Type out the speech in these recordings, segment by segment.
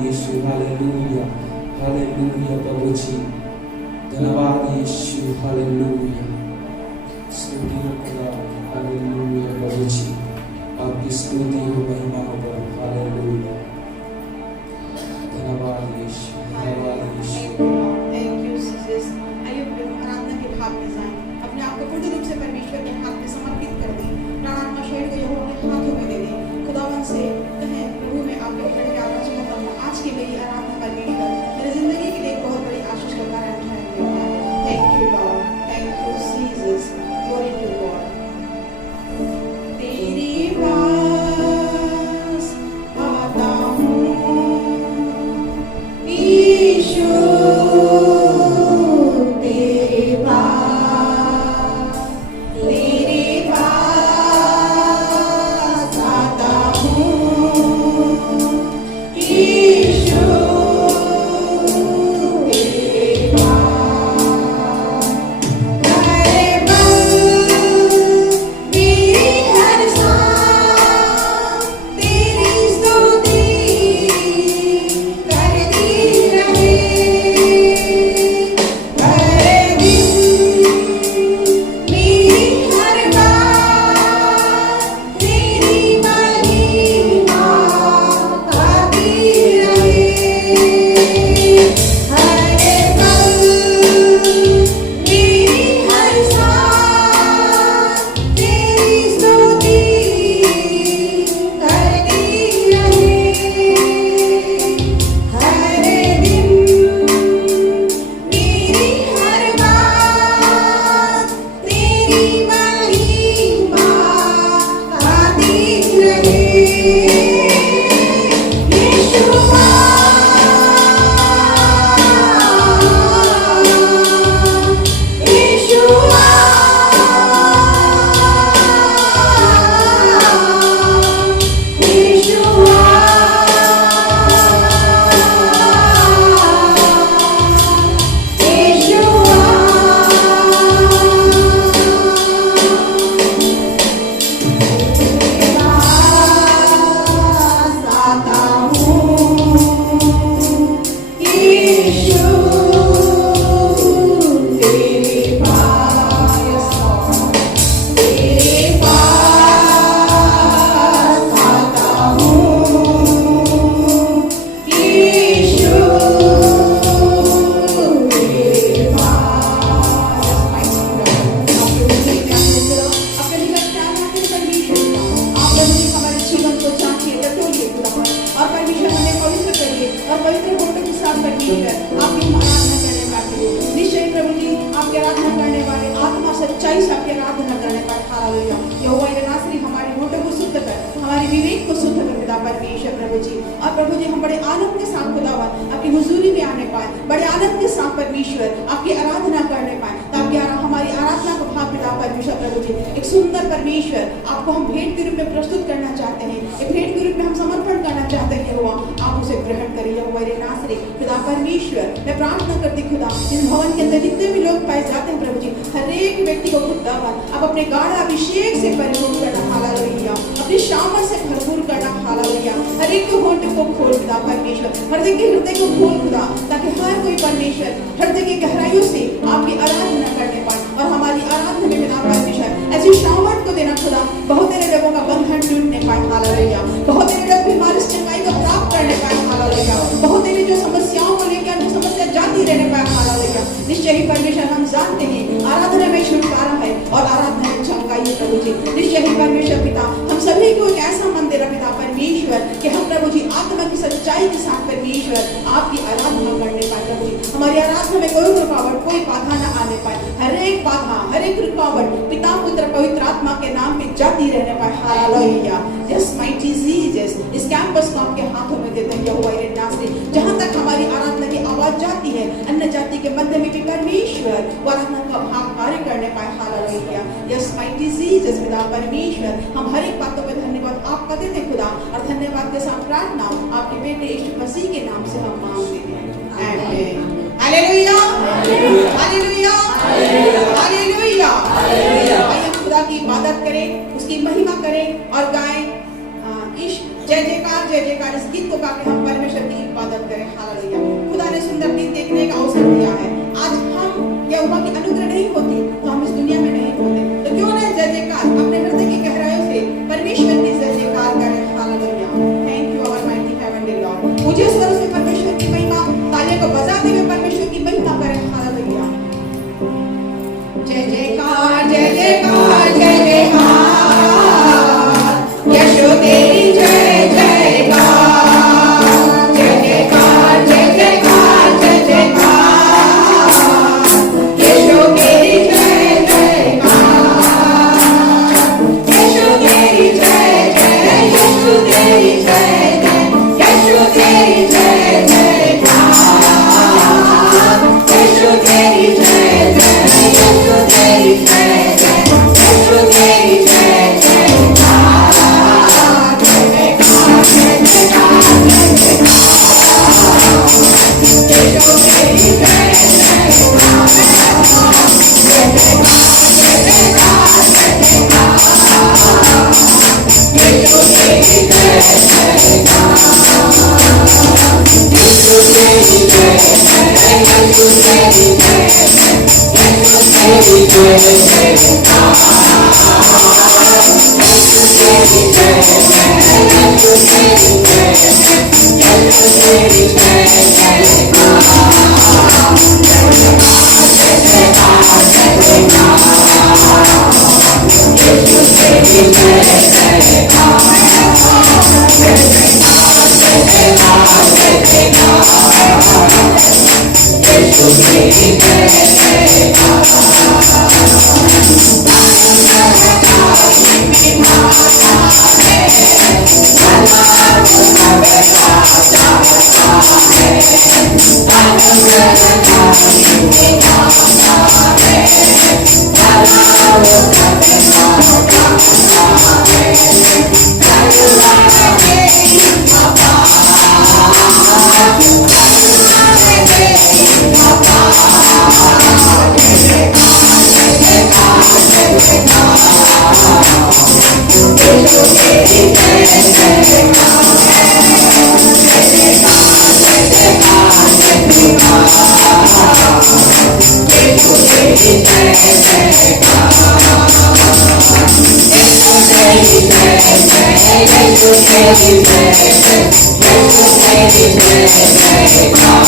यीशु, hallelujah, hallelujah प्रभु जी, धन्यवाद यीशु, hallelujah, स्तुति हो खुदा, हालेलुया प्रभु जी, आपकी स्तुति हो, महिमा हो प्रभु, हालेलुया, धन्यवाद यीशु, धन्यवाद यीशु। Thank you Jesus. आइए आराधना के भाग में जाएं, अपने आप को पूर्ण रूप से परमेश्वर के हाथ में समर्पित कर दें, प्राणात्मा शरीर को यहोवा के हाथों में दे दें। खुदावन से कहें, प्रभु मैं आपके खड़े आवाज करता हूँ, आज की मेरी आराधना परमेश्वर मेरी जिंदगी के लिए एक बहुत बड़ी आशीष का कारण ठहरेंगे। Thank you lord, thank you Jesus, glory to God. तेरे पास आता हूँ यीशु, तेरे पास आता हूँ यीशु, तेरे पास तेरे बल मेरी हर सांस तेरी स्तुति करती रहे, हर दिन मेरी हर बात तेरी महिमा गाती रहे, हर पल मेरी हर सांस तेरी स्तुति करती रहे, हर दिन मेरी हर बात तेरी महिमा गाती रहे। यीशुआ, यीशुआ, आता हूँ यीशु, तेरे पास, तेरे पास आता हूँ यीशु, तेरे पास। अपने निकट प्यार रखने परमेश्वर का, आप बंदी हमारे जीवन को झांकिए, टटोलिए खुदावन, और परमेश्वर हमें पवित्र करिए, और पवित्र होकर के साथ परमेश्वर आपकी आराधना करने पाते हैं। निश्चय प्रभु जी आपकी आराधना करने वाले आत्मा सच्चाई से आपकी आराधना करने पाए। हालेलुया। यहोवा नासरी हमारे होठों को शुद्ध कर, हमारे विवेक को शुद्ध कर खुदा परमेश्वर प्रभु जी। और प्रभु जी हम बड़े आनंद के साथ खुदावन आपकी हुजूरी में आने पाए, बड़े आनंद के साथ परमेश्वर आपकी आराधना करने पाए, ताकि हमारी आराधना को भाग पिता परमेश्वर प्रभु जी एक सुंदर परमेश्वर आपको हम भेंट के रूप में प्रस्तुत करना चाहते हैं, एक भेंट के रूप में हम समर्पण करना चाहते हैं। यहोवा आप उसे ग्रहण करिए। यहोवा नासरी खुदा परमेश्वर मैं प्रार्थना करती खुदा इस भवन के अंदर जितने भी लोग पाए जाते हैं प्रभु जी, हर एक व्यक्ति को खुदावन आप अपने गाढ़ा अभिषेक से परिपूर्ण करना। हालेलुया। अपनी शामत से भरपूर करना। हालेलुया। हर एक होंठ को खोल खुदा परमेश्वर, हर एक के हृदय को खोल खुदा, ताकि हर कोई परमेश्वर हृदय की गहराइयों से आपकी आराधना करने पाए, और हमारी आराधना में बिना परमेश्वर ऐसी शामत को देना खुदा, बहुत सारे लोगों का बंधन टूटने पाए। हालेलुया। बहुत सारे लोग बीमारी से चंगाई को प्राप्त करने पाए। हालेलुया। बहुत सारी जो समस्याओं को लेकर समस्या जाती रहने पाए। हालेलुया। निश्चय ही परमेश्वर हम जानते हैं आराधना में छुटकारा है और आराधना में चंगाई है प्रभु जी। निश्चय ही परमेश्वर पिता हम सभी को एक ऐसा मंदिर है पिता परमेश्वर कि हम प्रभु जी आत्मा की सच्चाई के साथ परमेश्वर आपकी आराधना करने पाए। प्रभु जी हमारी आराधना में कोई रुकावट, कोई बाधा न आने पाए। हर एक बाधा, हर एक रुकावट पिता पुत्र पवित्र आत्मा के नाम पे जाती रहने पाए। हालेलुया। जस्ट माइटी जीसस इस कैंपस को आपके हाथों में देते हैं यहोवा नासरी, जहां तक हमारी आराधना की आवाज जाती है अन्य जाति के मध्य में भी परमेश्वर आराधना का भाग कार्य करने पाए। हालेलुया। यस माइटी जीसस पिता परमेश्वर हम हर एक बातों पे धन्यवाद आपका देते हैं खुदा, और धन्यवाद के साथ प्रार्थना आपके बेटे यीशु मसीह के नाम से हम मांगते हैं। आमीन। Hallelujah, hallelujah, hallelujah. आइए खुदा की इबादत करें, उसकी महिमा करें और गाएं जय जयकार जय जयकार। इस गीत को गा के हम परमेश्वर की इबादत करें। हालेलुया। खुदा ने सुंदर दिन देखने का अवसर दिया है। आज हम यहोवा की अनुग्रह नहीं होती तो हम इस दुनिया में नहीं होते, तो क्यों ना जय जयकार अपने हृदय की गहराइयों से परमेश्वर की जय जयकार करें। Hallelujah. Thank you our mighty heavenly lord. ऊंचे स्वर से परमेश्वर की महिमा, तालियों को बजाते हुए परमेश्वर की महिमा करें। हालेलुया। जय जयकार जय जयकार जय जयकार, यशो तेरी जय जयकार। जय जयकार जय जयकार जय जयकार, यशो तेरी जय जयकार। यशो तेरी जय जय, यशो तेरी जय जय, यशो तेरी जय जयकार। यशो तेरी जय जय, यशो तेरी जय जय, यशो तेरी जय जयकार। जय जयकार जय जयकार जय जयकार, यशो तेरी जय जयकार। जय जयकार जय जयकार जय जयकार, यशो तेरी जय जयकार। यशो तेरी जय जय, यशो तेरी जय जय, यशो तेरी जय जयकार।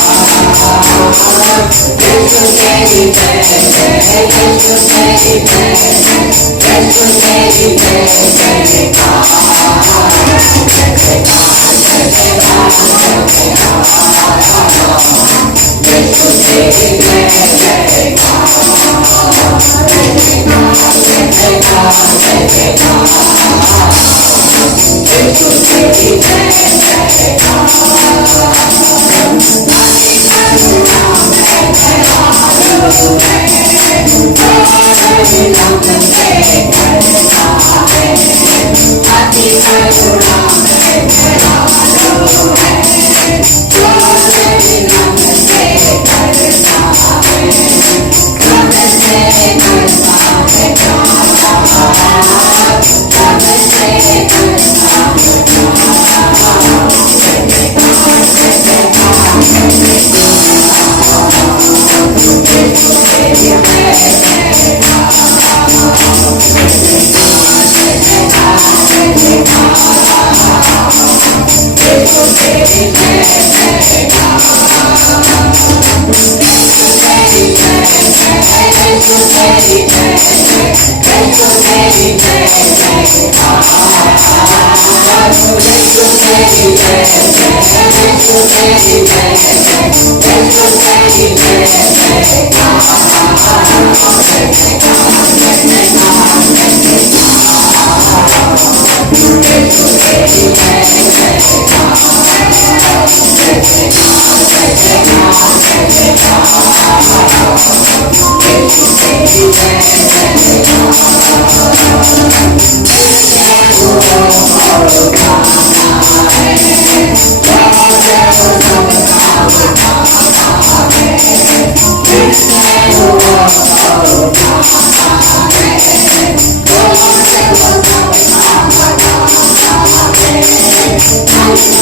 यशो तेरी जय जय, यशो तेरी जय जय, यशो तेरी जय जयकार। जय जयकार जय जयकार जय जयकार, यशो तेरी जय जयकार। जय जयकार जय जयकार जय जयकार, यशो तेरी जय जयकार। Thank you.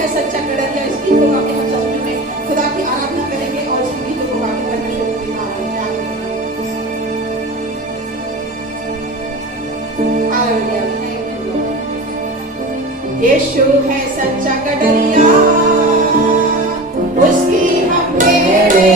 है सच्चा कड़रिया, इस गीत को गा के हम सब में खुदा की आराधना करेंगे और इस गीत को गा के परमेश्वर के नाम में आगे हालेलुया। यीशु है सच्चा कड़रिया, उसकी हम मेरे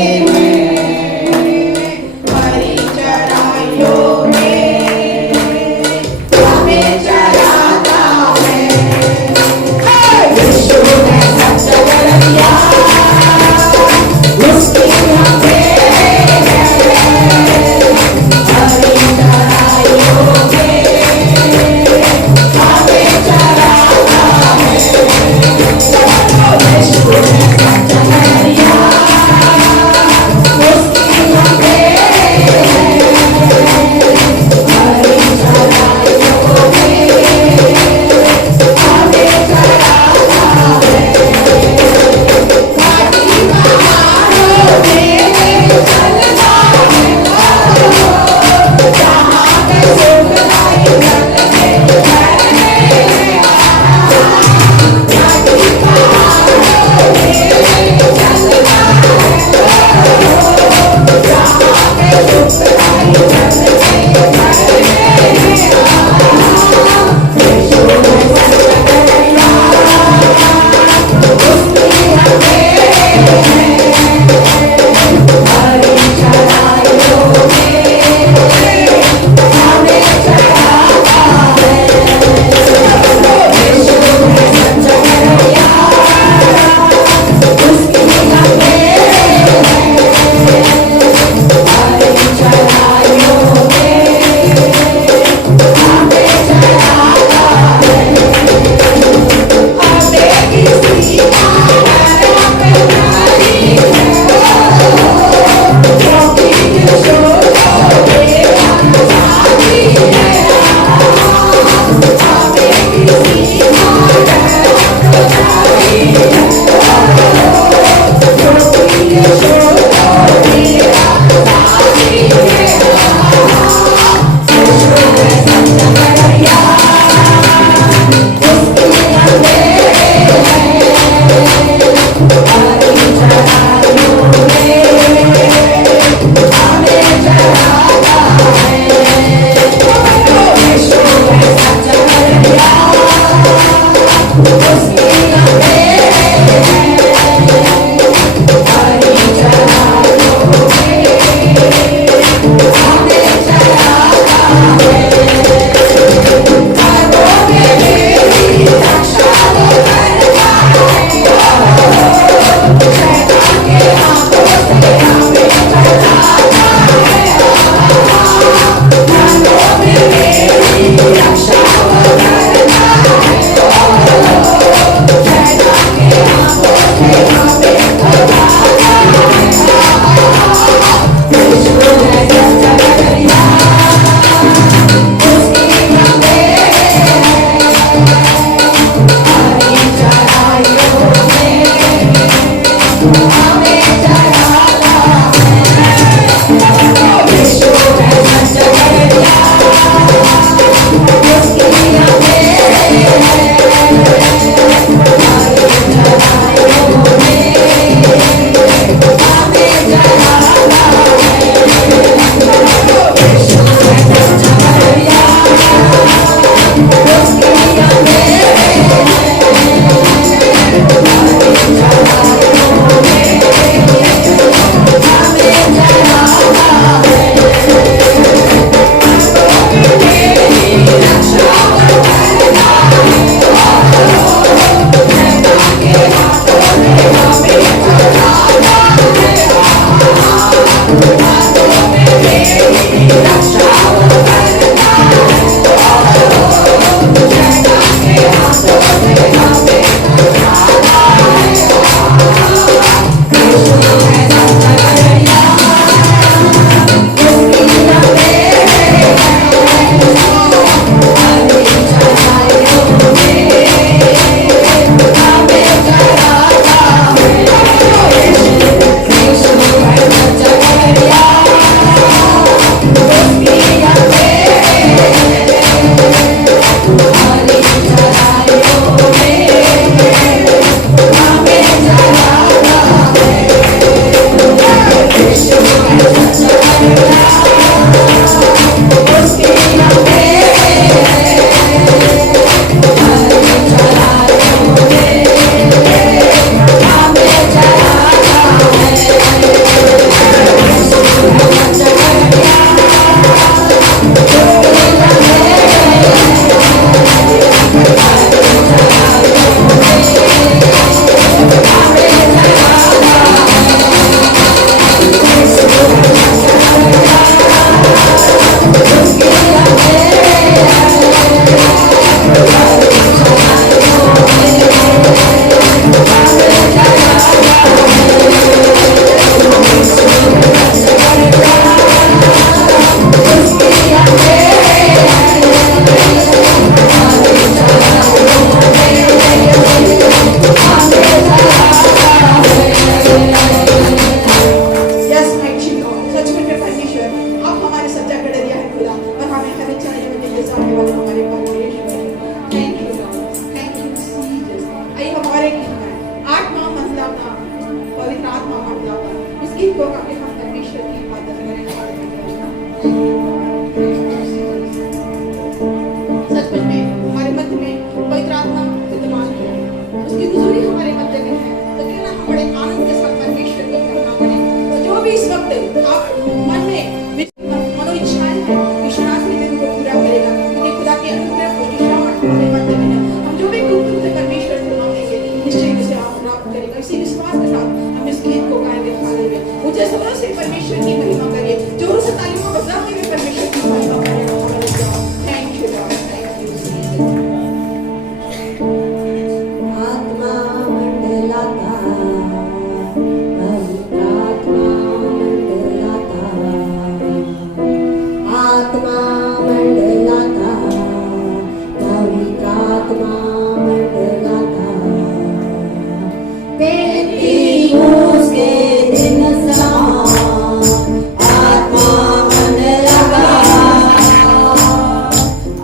पेंतीकोस के दिन समान आत्मा मन लगा।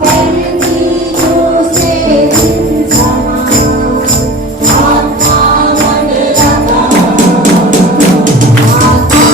पेंतीकोस के दिन समान आत्मा मन लगा। आत्मा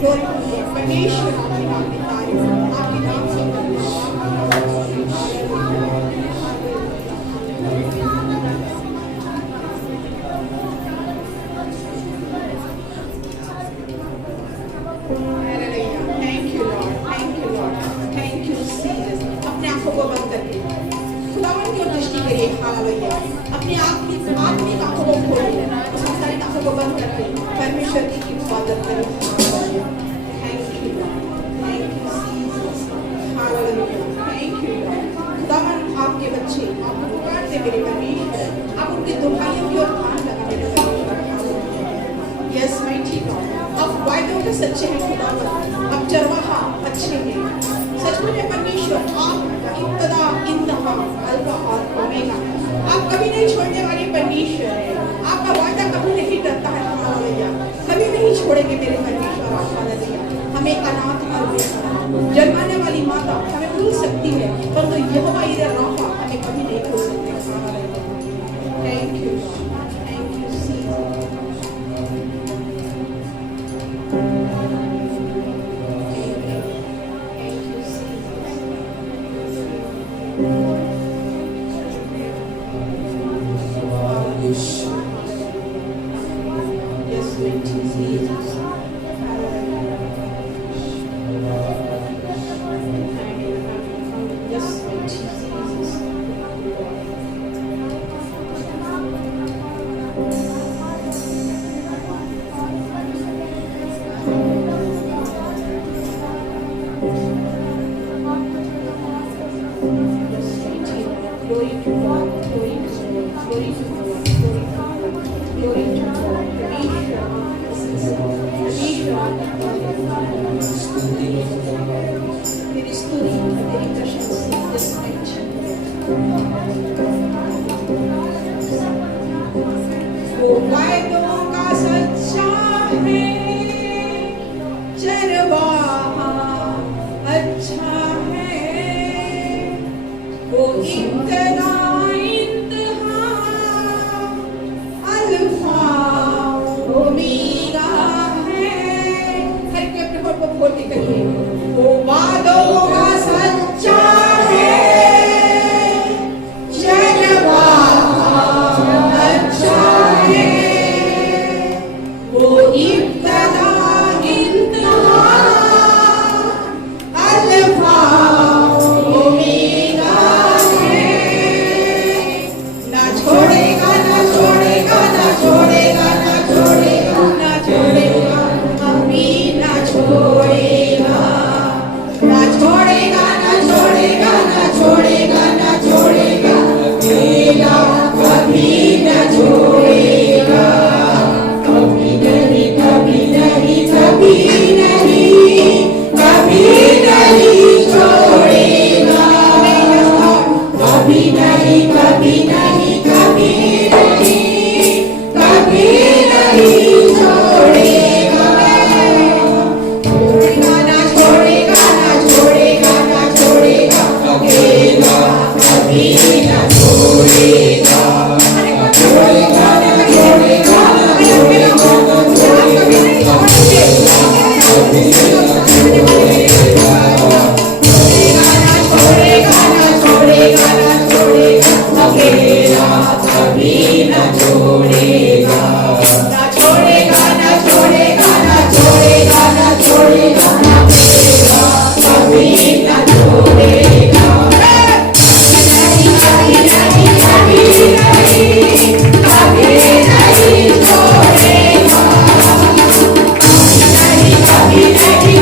ग्लोरी परमेश्वर आपके नाम की तारीफ, आपके नाम से thank you lord, thank you lord, thank you Jesus. अपने आंखों को बंद करके खुदावन की ओर दृष्टि करिए। हालेलुया। अपनी आत्मिक आंखों को खोलिए, संसारिक आंखों को बंद करके परमेश्वर की इबादत करें। Hallelujah. Thank you lord, thank you Jesus. Hallelujah. Thank you Lord. खुदावन आपके बच्चे आपको पुकारते मेरे परमेश्वर, आप उनके दुहाइयों की ओर ध्यान लगा मेरे परमेश्वर। यस माइटी गॉड, आप वायदों के सच्चे हैं खुदावन, आप चरवाहा अच्छे हैं। सच में परमेश्वर आप इब्तदा इंतहा अल्फा और ओमेगा, आप कभी नहीं छोड़ने वाले परमेश्वर है। आपका वादा कभी नहीं टलता है। हालेलुया। कभी नहीं छोड़ेंगे मेरे परमेश्वर आप। हालेलुया। हमें अनाथ और बेसहारा जन्माने वाली माता हमें भूल सकती है, परंतु यहोवा इरे राफा हमें कभी नहीं भूल सकते। Hallelujah. Thank you lord, thank you Jesus. Yes, mighty Jesus. Yes, mighty Jesus. Glory to God, glory to God, glory to God, glory to God, glory to God. तेरी स्तुति, तेरी प्रशंसा, yes, mighty God. वो वायदों का सच्चा है, चरवाहा अच्छा है, वो इब्तदा इंतहा अल्फा ओमेगा है। हर के अपने को खोल के कहिए, वो वादों का सच्चा है, चरवाहा अच्छा है, वो इब्तदा इंतहा अल्फा ओमेगा है। ना छोड़ेगा, ना छोड़ेगा, ना छोड़ेगा, ना छोड़ेगा, ना छोड़ेगा, कभी ना छोड़ेगा, ना छोड़ेगा, ना छोड़ेगा, ना छोड़ेगा, ना छोड़ेगा, अकेला कभी ना छोड़ेगा, कभी नहीं, कभी नहीं, कभी नहीं, कभी नहीं छोड़ेगा, कभी नहीं, कभी नहीं, कभी नहीं, कभी नहीं छोड़ेगा। छोड़ेगा, ना छोड़ेगा, ना छोड़ेगा, ना छोड़ेगा, अकेला कभी ना छोड़ेगा, छोड़ेगा, ना छोड़ेगा, ना छोड़ेगा, कभी नहीं छोड़ेगा, कभी ना छोड़ेगा, ना छोड़ेगा, ना छोड़ेगा, ना छोड़ेगा, अकेला कभी ना छोड़ेगा, ना छोड़ेगा, ना छोड़ेगा, ना छोड़ेगा, ना छोड़ेगा, अकेला कभी ना छोड़ेगा। नहीं, कभी नहीं, कभी नहीं, कभी नहीं छोड़ेगा, नहीं, कभी नहीं,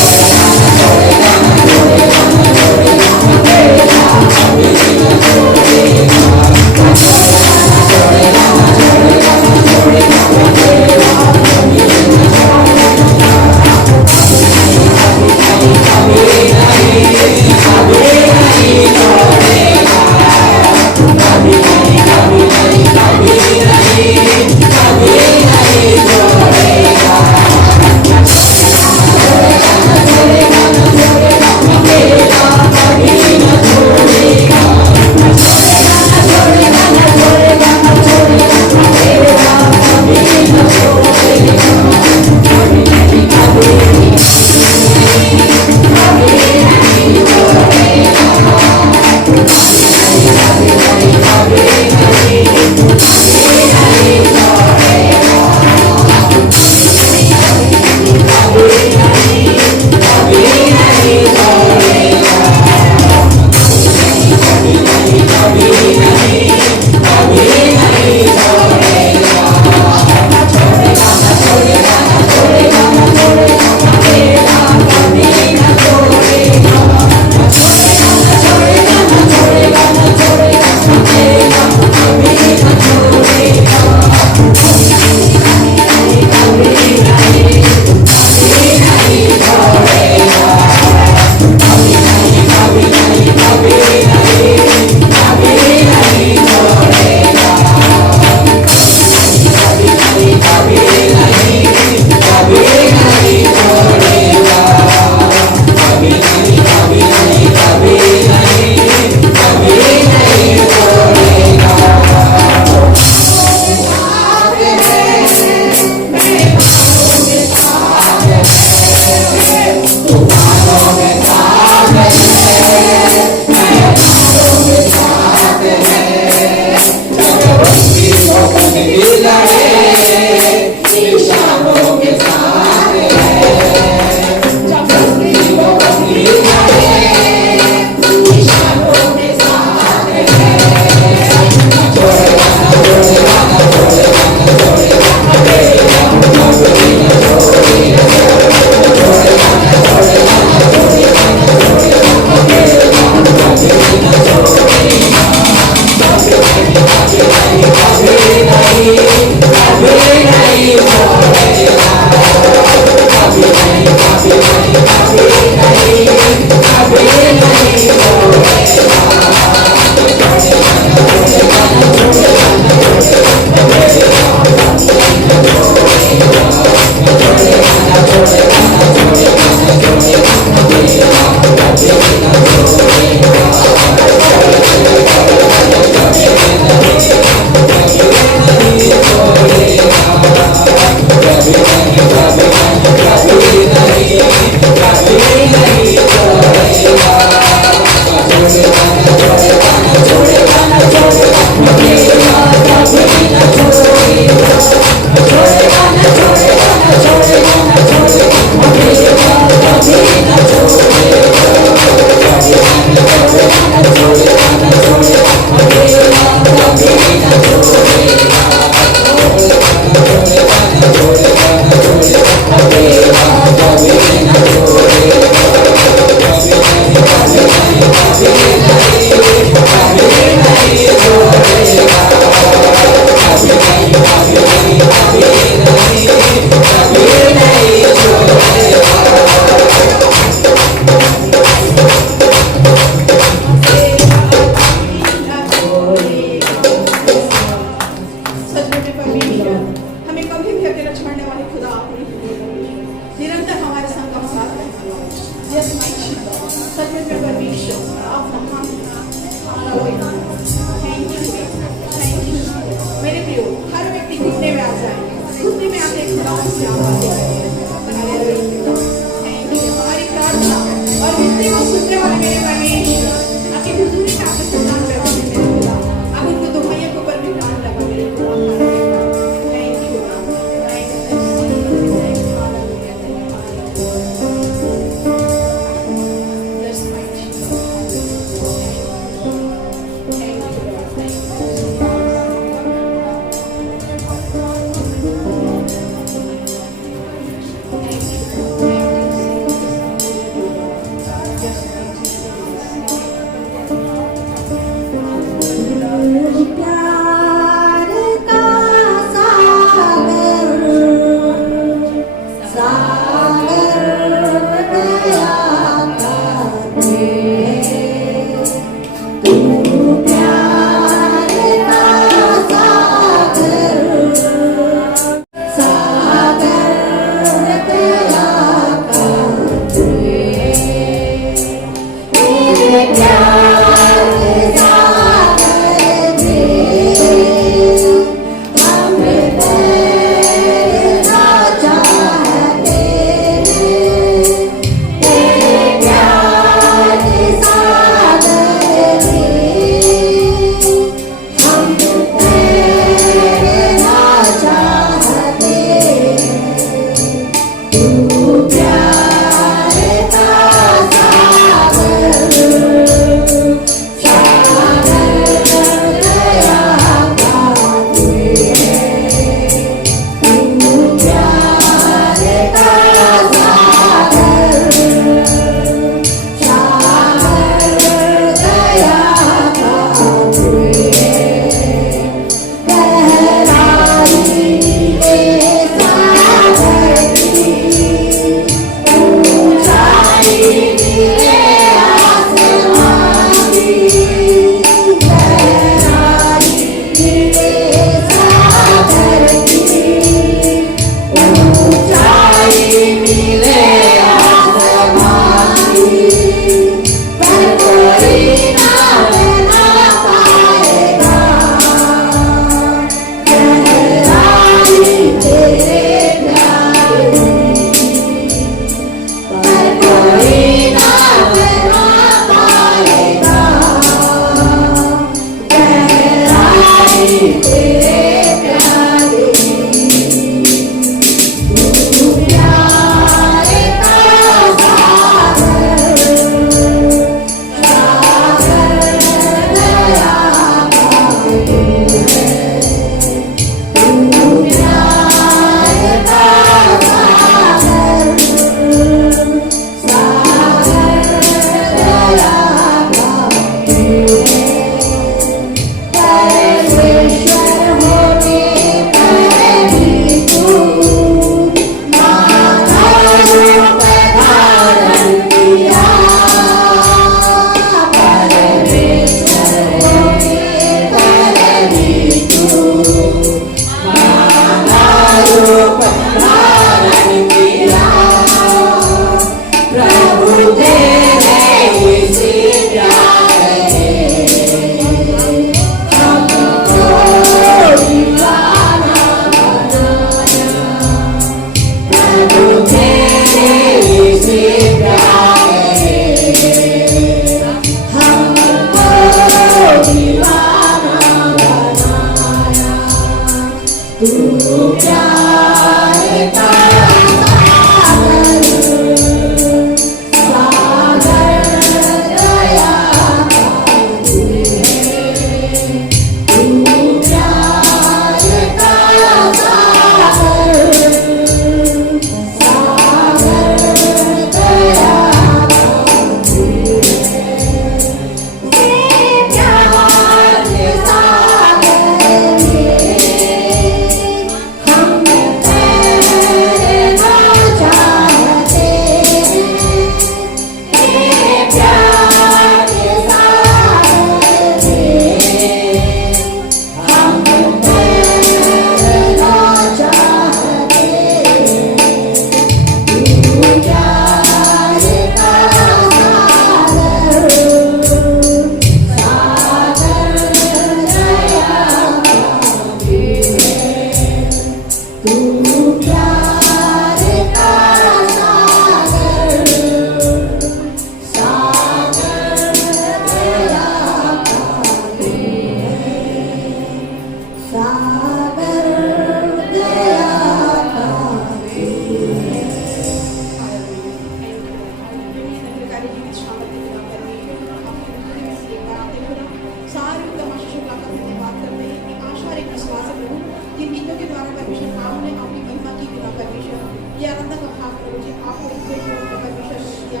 ये आनंद का भाव प्रभु जी आपको इस बेटे को परमेश्वर ने दिया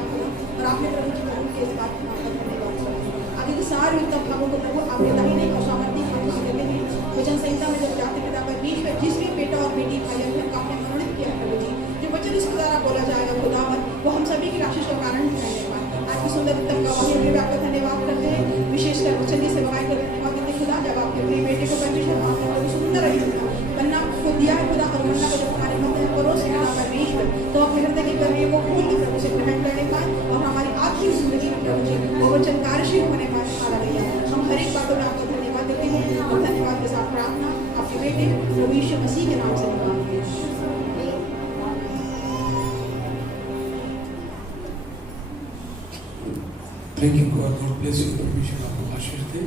और आपने प्रभु जी को उनके इस बात का धन्यवाद। आगे के सारे उत्तम भावों को प्रभु आपके दाहिने और सामर्थ्य हाथों से देते हैं। वचन संहिता में जब जाते पिता पर बीच में जिस भी बेटा और बेटी भाई बहन का आपने मनोनीत किया है प्रभु जी, जो वचन इसके द्वारा बोला जाएगा खुदावन, वो हम सभी की आशीष का कारण ठहरने पाए। आज की सुंदर उत्तम गवाही में भी आपका धन्यवाद करते हैं, विशेषकर वचन की सेवाएं कर धन्यवाद देते खुदा। जब आपके प्रिय बेटे को परमेश्वर आपने बहुत सुंदर रही बन्ना को दिया है खुदा, और बन्ना को जब हमारे मध्य में परोस के खुदा परमेश्वर, तो अपने हृदय के करिए वो खोल के प्रभु से ग्रहण करने पाए और हमारी आत्मिक जिंदगी में प्रभु जी वो वचन कार्यशील होने पाए। हालेलुया। हम हर एक बातों में आपको धन्यवाद देते हैं और धन्यवाद के साथ प्रार्थना आपके बेटे प्रभु यीशु मसीह के नाम से मांगते हैं। Thank you God. God bless you. परमेश्वर आपको आशीष दे।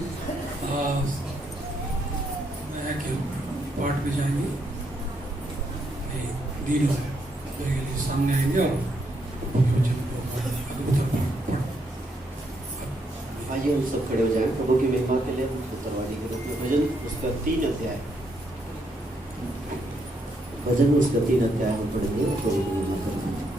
मैं के पाठ में जाएंगे, दीदी के सामने आएंगे और आइए हम सब खड़े हो जाएं प्रभु की महिमा के लिए उत्तरवादी के रूप में। भजन उसका 3 अध्याय, भजन उसका 3 अध्याय हम पढ़ेंगे प्रभु की महिमा करेंगे।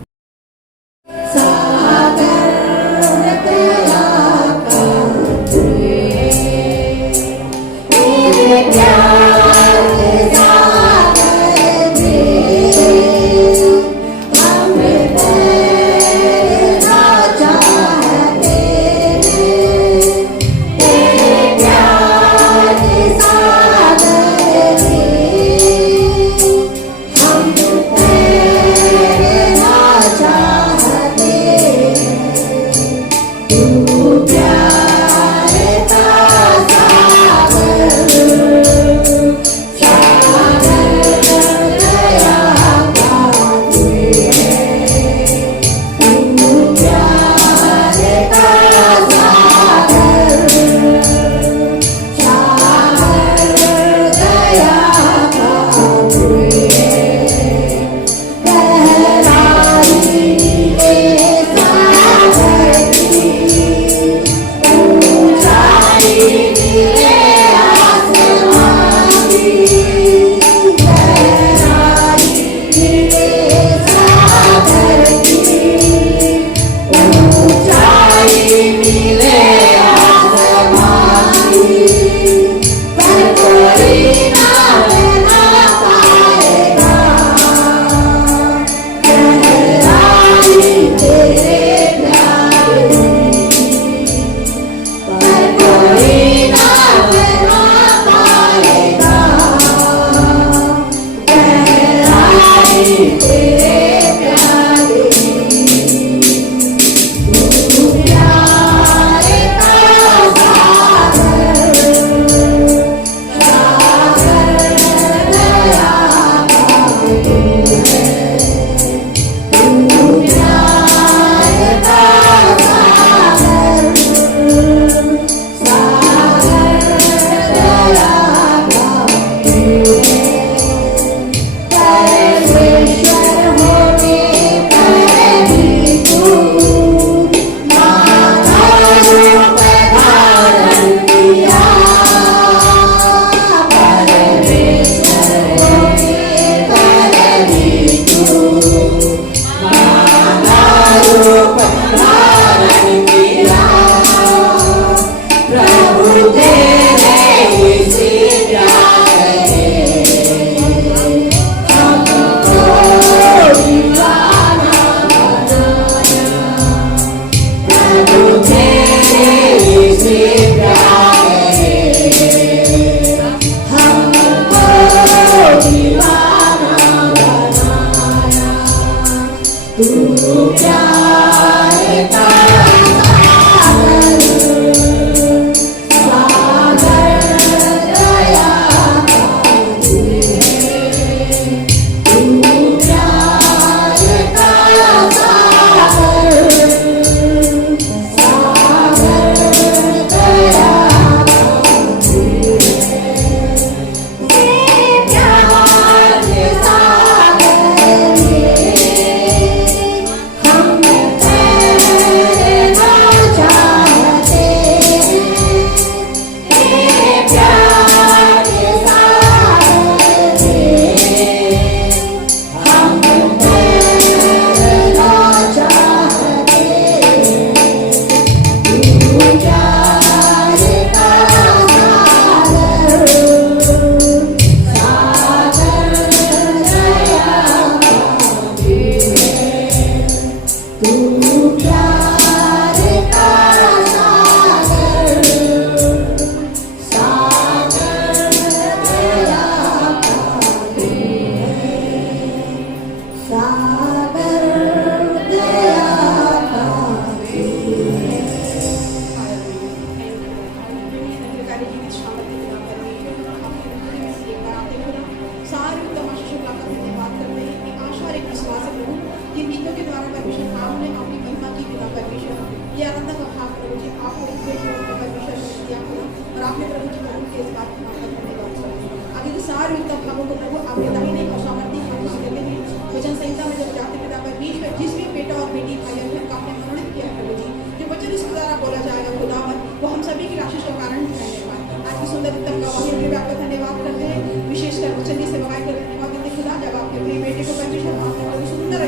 आपने प्रभु जी को उनके इस बात को आपका धन्यवाद करें। आगे के सारे उत्तम भावों को प्रभु आपके दाहिने और सामर्थ्य हाथ में देते हैं। वचन संहिता में जब जाते पिता परमेश्वर जिसमें बेटा और बेटी भाई बहन का आपने मनोनीत किया है प्रभु जी, जो वचन इसके द्वारा बोला जाएगा खुदावन, वो हम सभी की आशीष का कारण ठहरने पाए। आज की सुंदर उत्तम गवाही के लिए आपका धन्यवाद करते हैं। विशेषकर वचन की सेवा को धन्यवाद देते हैं खुदा, जब आपके प्रिय बेटे को परमेश्वर आपने प्रभु सुंदर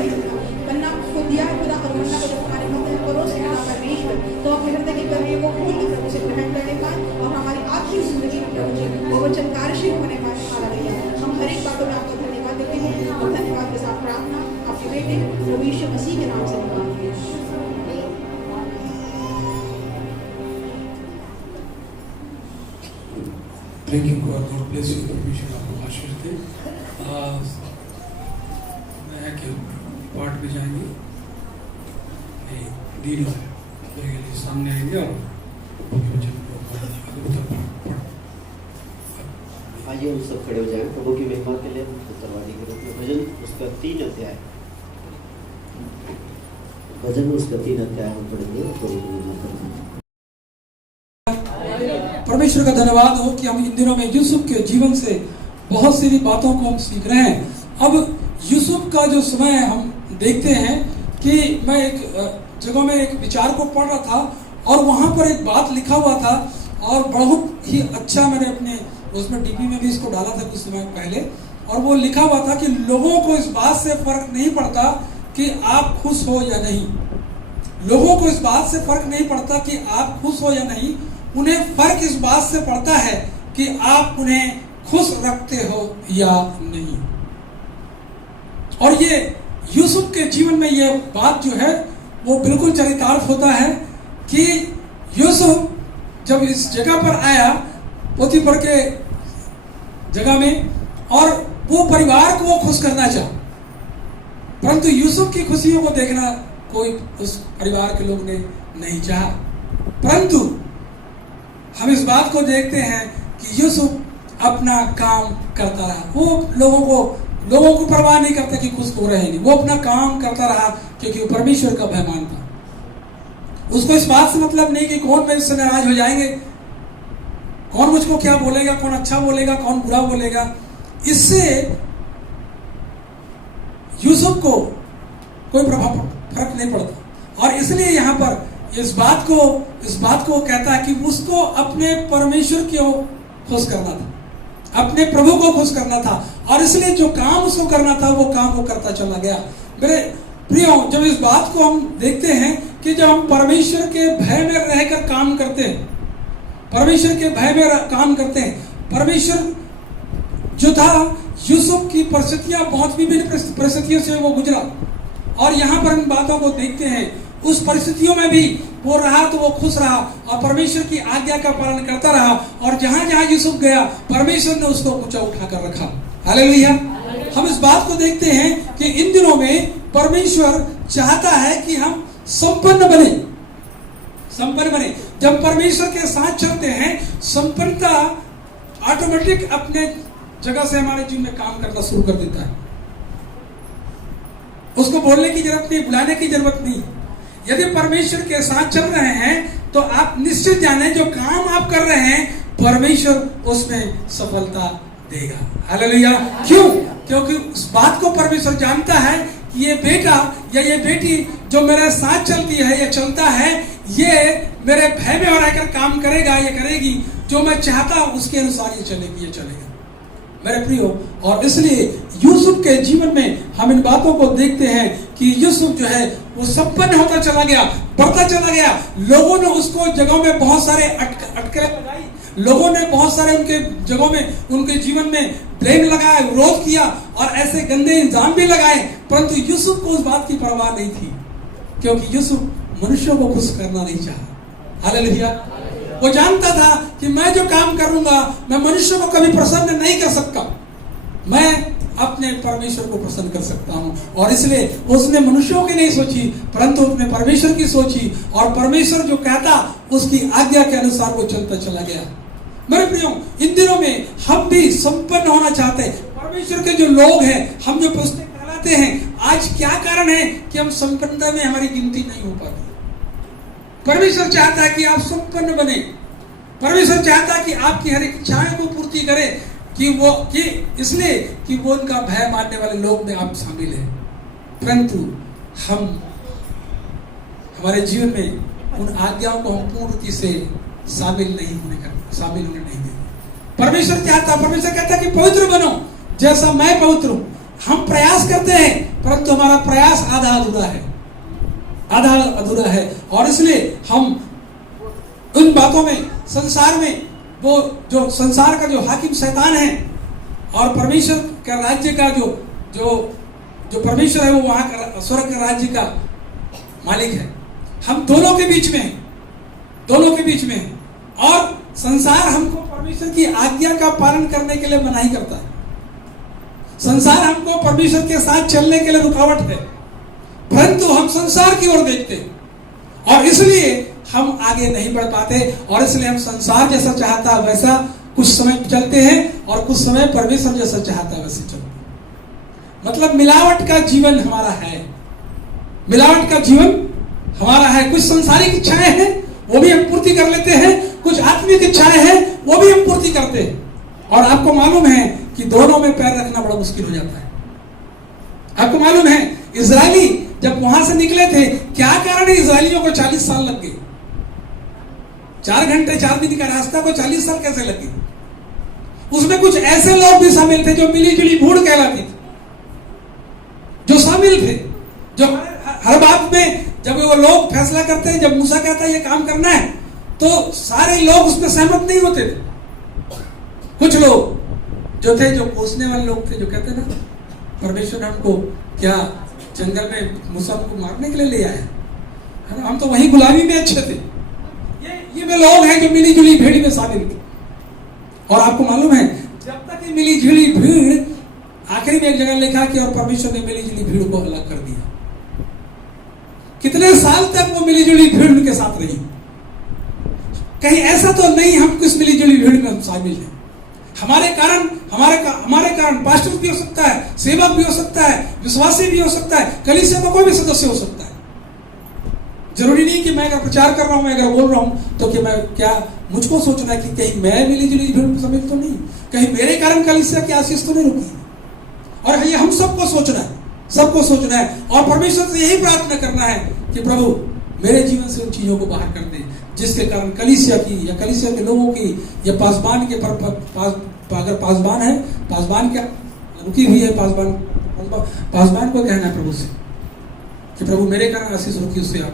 बनना को दिया है खुदा, और बनना को जब हमारे मध्य में परोस के खुदा परमेश्वर, तो अपने हृदय के गलियों को खोल के प्रभु से ग्रहण करने पाए और हमारी आखिरी जिंदगी में प्रभु जी वो वचन कार्यशील होने पाए। हालेलुया। हम हर एक बातों में आपको धन्यवाद देते हैं और धन्यवाद के साथ प्रार्थना आपके बेटे प्रभु यीशु मसीह के नाम से मांगते हैं। Thank you God, God bless you. परमेश्वर आपको आशीष दे। नया के पार्ट में जाएंगे, डीनो सामने आएंगे और आइए हम सब खड़े हो जाएं प्रभु की महिमा के लिए उत्तरवादी के रूप में। भजन उसका 3 अध्याय, भजन उसका 3 अध्याय हम पढ़ेंगे प्रभु की महिमा करेंगे। परमेश्वर का धन्यवाद हो कि हम इन दिनों में यूसुफ के जीवन से बहुत सी बातों को हम सीख रहे हैं। अब यूसुफ का जो समय हम देखते हैं कि मैं एक जगह में एक विचार को पढ़ रहा था और वहां पर एक बात लिखा हुआ था और बहुत ही अच्छा, मैंने अपने उसमें डीपी में भी इसको डाला था कुछ समय पहले, और वो लिखा हुआ था कि लोगों को इस बात से फर्क नहीं पड़ता कि आप खुश हो या नहीं। लोगों को इस बात से फर्क नहीं पड़ता कि आप खुश हो या नहीं, उन्हें फर्क इस बात से पड़ता है कि आप उन्हें खुश रखते हो या नहीं। और ये यूसुफ के जीवन में ये बात जो है वो बिल्कुल चरितार्थ होता है कि यूसुफ जब इस जगह पर आया पोतीफर के जगह में, और वो परिवार को वो खुश करना चाहा, परंतु यूसुफ की खुशियों को देखना कोई उस परिवार के लोग ने नहीं चाहा। परंतु हम इस बात को देखते हैं कि यूसुफ अपना काम करता रहा। वो लोगों को परवाह नहीं करता कि खुश हो रहे हैं, नहीं, वो अपना काम करता रहा क्योंकि वो परमेश्वर का भय मानता। उसको इस बात से मतलब नहीं कि कौन मेरे से नाराज हो जाएंगे, कौन मुझको क्या बोलेगा, कौन अच्छा बोलेगा, कौन बुरा बोलेगा। इससे यूसुफ को कोई फर्क नहीं पड़ता। और इसलिए यहाँ पर इस बात को कहता है कि उसको अपने परमेश्वर को खुश करना था, अपने प्रभु को खुश करना था, और इसलिए जो काम उसको करना था वो काम वो करता चला गया। मेरे प्रियो, जब इस बात को हम देखते हैं कि जब हम परमेश्वर के भय में रहकर काम करते हैं, परमेश्वर के भय में काम करते हैं, परमेश्वर जो था, यूसुफ की परिस्थितियां बहुत विभिन्न परिस्थितियों से वो गुजरा, और यहाँ पर इन बातों को देखते हैं। उस परिस्थितियों में भी वो रहा तो वो खुश रहा और परमेश्वर की आज्ञा का पालन करता रहा, और जहां जहां यूसुफ गया परमेश्वर ने उसको ऊंचा उठाकर रखा। हालेलुया। हम इस बात को देखते हैं कि इन दिनों में परमेश्वर चाहता है कि हम संपन्न बने। जब परमेश्वर के साथ चलते हैं, संपन्नता ऑटोमेटिक अपने जगह से हमारे जीवन में काम करना शुरू कर देता है। उसको बोलने की जरूरत नहीं, बुलाने की जरूरत नहीं। यदि परमेश्वर के साथ चल रहे हैं तो आप निश्चित जाने जो काम आप कर रहे हैं परमेश्वर उसमें सफलता देगा। हालेलुया। क्यों? क्योंकि उस बात को परमेश्वर जानता है कि ये बेटा या ये बेटी जो मेरे साथ चलती है या चलता है, ये मेरे भय में रहकर काम करेगा, ये करेगी, जो मैं चाहता हूं उसके अनुसार ये चलेगा। मेरे प्रियो, और इसलिए यूसुफ के जीवन में हम इन बातों को देखते हैं कि यूसुफ जो है वो संपन्न होता चला गया, बढ़ता चला गया। लोगों ने उसको जगहों में बहुत सारे अटकलें लगाई, लोगों ने बहुत सारे उनके जगहों में उनके जीवन में ब्लेम लगाया, विरोध किया और ऐसे गंदे इल्जाम भी लगाए, परंतु यूसुफ को उस बात की परवाह नहीं थी, क्योंकि यूसुफ मनुष्यों को खुश करना नहीं चाहा। हालेलुया। वो जानता था कि मैं जो काम करूंगा मैं मनुष्य को कभी प्रसन्न नहीं कर सकता, मैं अपने परमेश्वर को प्रसन्न कर सकता हूं। और इसलिए उसने मनुष्यों की नहीं सोची परंतु अपने परमेश्वर की सोची, और परमेश्वर जो कहता उसकी आज्ञा के अनुसार वो चलता चला गया। मेरे प्रियो, इन दिनों में हम भी संपन्न होना चाहते हैं। परमेश्वर के जो लोग हैं, हम जो पुस्तक कहलाते हैं, आज क्या कारण है कि हम संपन्नता में हमारी गिनती नहीं हो पाती। परमेश्वर चाहता है कि आप संपन्न बने, परमेश्वर चाहता है कि आपकी हर एक इच्छाएं को पूर्ति करे, कि इसलिए कि वो उनका भय मानने वाले लोग में आप शामिल हैं। परंतु हम हमारे जीवन में उन आज्ञाओं को हम पूर्ण रीति से शामिल होने नहीं देंगे। परमेश्वर कहता है कि पवित्र बनो जैसा मैं पवित्र हूं। हम प्रयास करते हैं परंतु हमारा प्रयास आधा अधूरा है और इसलिए हम उन बातों में, संसार में, वो जो संसार का जो हाकिम शैतान है और परमेश्वर का राज्य का जो परमेश्वर है, वो वहां का स्वर्ग का राज्य का मालिक है। हम दोनों के बीच में हैं और संसार हमको परमेश्वर की आज्ञा का पालन करने के लिए मनाही करता है। संसार हमको परमेश्वर के साथ चलने के लिए रुकावट है, परंतु हम संसार की ओर देखते हैं और इसलिए हम आगे नहीं बढ़ पाते और इसलिए हम संसार जैसा चाहता है वैसा कुछ समय चलते हैं और कुछ समय परमेश्वर जैसा चाहता है वैसे चलते हैं। मतलब मिलावट का जीवन हमारा है। कुछ सांसारिक इच्छाएं हैं वो भी हम पूर्ति कर लेते हैं, कुछ आत्मिक इच्छाएं हैं वो भी हम पूर्ति करते हैं। और आपको मालूम है कि दोनों में पैर रखना बड़ा मुश्किल हो जाता है। आपको मालूम है इजरायली जब वहां से निकले थे, क्या कारण है इजरायलियों को 40 साल लग गए? 4 घंटे 4 दिन का रास्ता को 40 साल कैसे लगे? उसमें कुछ ऐसे लोग भी शामिल थे जो मिली जुली भूड़ कहलाती थी, जो शामिल थे, जो हर बात में जब वो लोग फैसला करते हैं, जब मूसा कहता है ये काम करना है तो सारे लोग उसमें सहमत नहीं होते थे। कुछ लोग जो थे, जो पूछने वाले लोग थे, जो कहते ना परमेश्वर हमको क्या जंगल में मूसा को मारने के लिए ले आया, हम तो वहीं गुलामी में अच्छे थे। ये वे लोग हैं जो मिली जुली भीड़ में शामिल थे। और आपको मालूम है जब तक ये मिली जुली भीड़, आखिरी में एक जगह लिखा कि और परमेश्वर ने मिली जुली भीड़ को अलग कर दिया। कितने साल तक वो मिली जुली भीड़ उनके साथ रही? कहीं ऐसा तो नहीं हम किस मिली जुली भीड़ में शामिल हैं। हमारे कारण पास्टर भी हो सकता है, सेवक भी हो सकता है, विश्वासी भी हो सकता है, कलीसिया का कोई भी सदस्य हो सकता है। जरूरी नहीं कि मैं अगर प्रचार कर रहा हूं, मैं अगर बोल रहा हूं तो कि मैं क्या, मुझको सोचना है कि कहीं मैं मिली जुली भीड़ में शामिल तो नहीं, कहीं मेरे कारण कलीसिया की आशीष तो नहीं रुकी। और ये हम सबको सोचना है और परमेश्वर से यही प्रार्थना करना है कि प्रभु मेरे जीवन से उन चीजों को बाहर कर दे जिसके कारण कलीसिया की या कलीसिया के लोगों की या पासबान के अगर पासबान है, पासबान क्या रुकी हुई है, पासबान को कहना है प्रभु से कि प्रभु मेरे कारण आशीष रुकी, उससे आप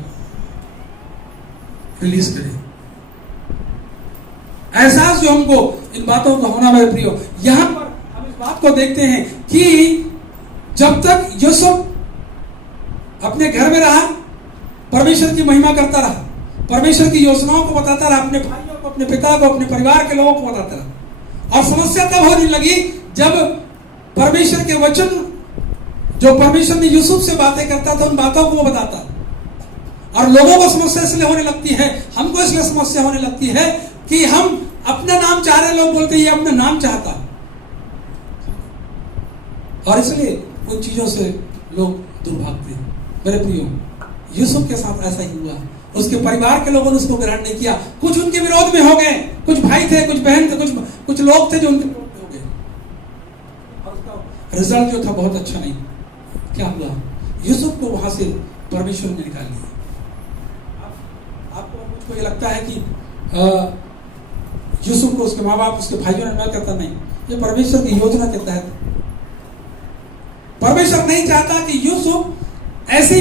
रिलीज करें। एहसास जो हमको इन बातों का होना मेरे प्रियो, यहां पर हम इस बात को देखते हैं कि जब तक यूसुफ अपने घर में रहा, परमेश्वर की महिमा करता रहा, परमेश्वर की योजनाओं को बताता रहा, अपने भाइयों को, अपने पिता को, अपने परिवार के लोगों को बताता रहा। और समस्या तब होने लगी जब परमेश्वर के वचन, जो परमेश्वर ने यूसुफ से बातें करता था, उन बातों को वो बताता। और लोगों को समस्या इसलिए होने लगती है, हमको इसलिए समस्या होने लगती है कि हम अपना नाम चाह रहे, लोग बोलते ये अपना नाम चाहता, और इसलिए उन चीजों से लोग दूर भागते हैं। मेरे प्रियो, यूसुफ के साथ ऐसा ही हुआ। उसके परिवार के लोगों ने उसको ग्रहण नहीं किया, कुछ उनके विरोध में हो गए, कुछ भाई थे, कुछ बहन थे, कुछ लोग थे जो उनके विरोध में हो गए, और उसका रिजल्ट जो था बहुत अच्छा नहीं। क्या हुआ? यूसुफ को वहां से परमेश्वर ने निकाल लिया। आपको मुझको ये लगता है कि यूसुफ को उसके माँ बाप, उसके भाइयों ने न करता, नहीं, ये परमेश्वर की योजना के तहत। परमेश्वर नहीं चाहता कि यूसुफ ऐसे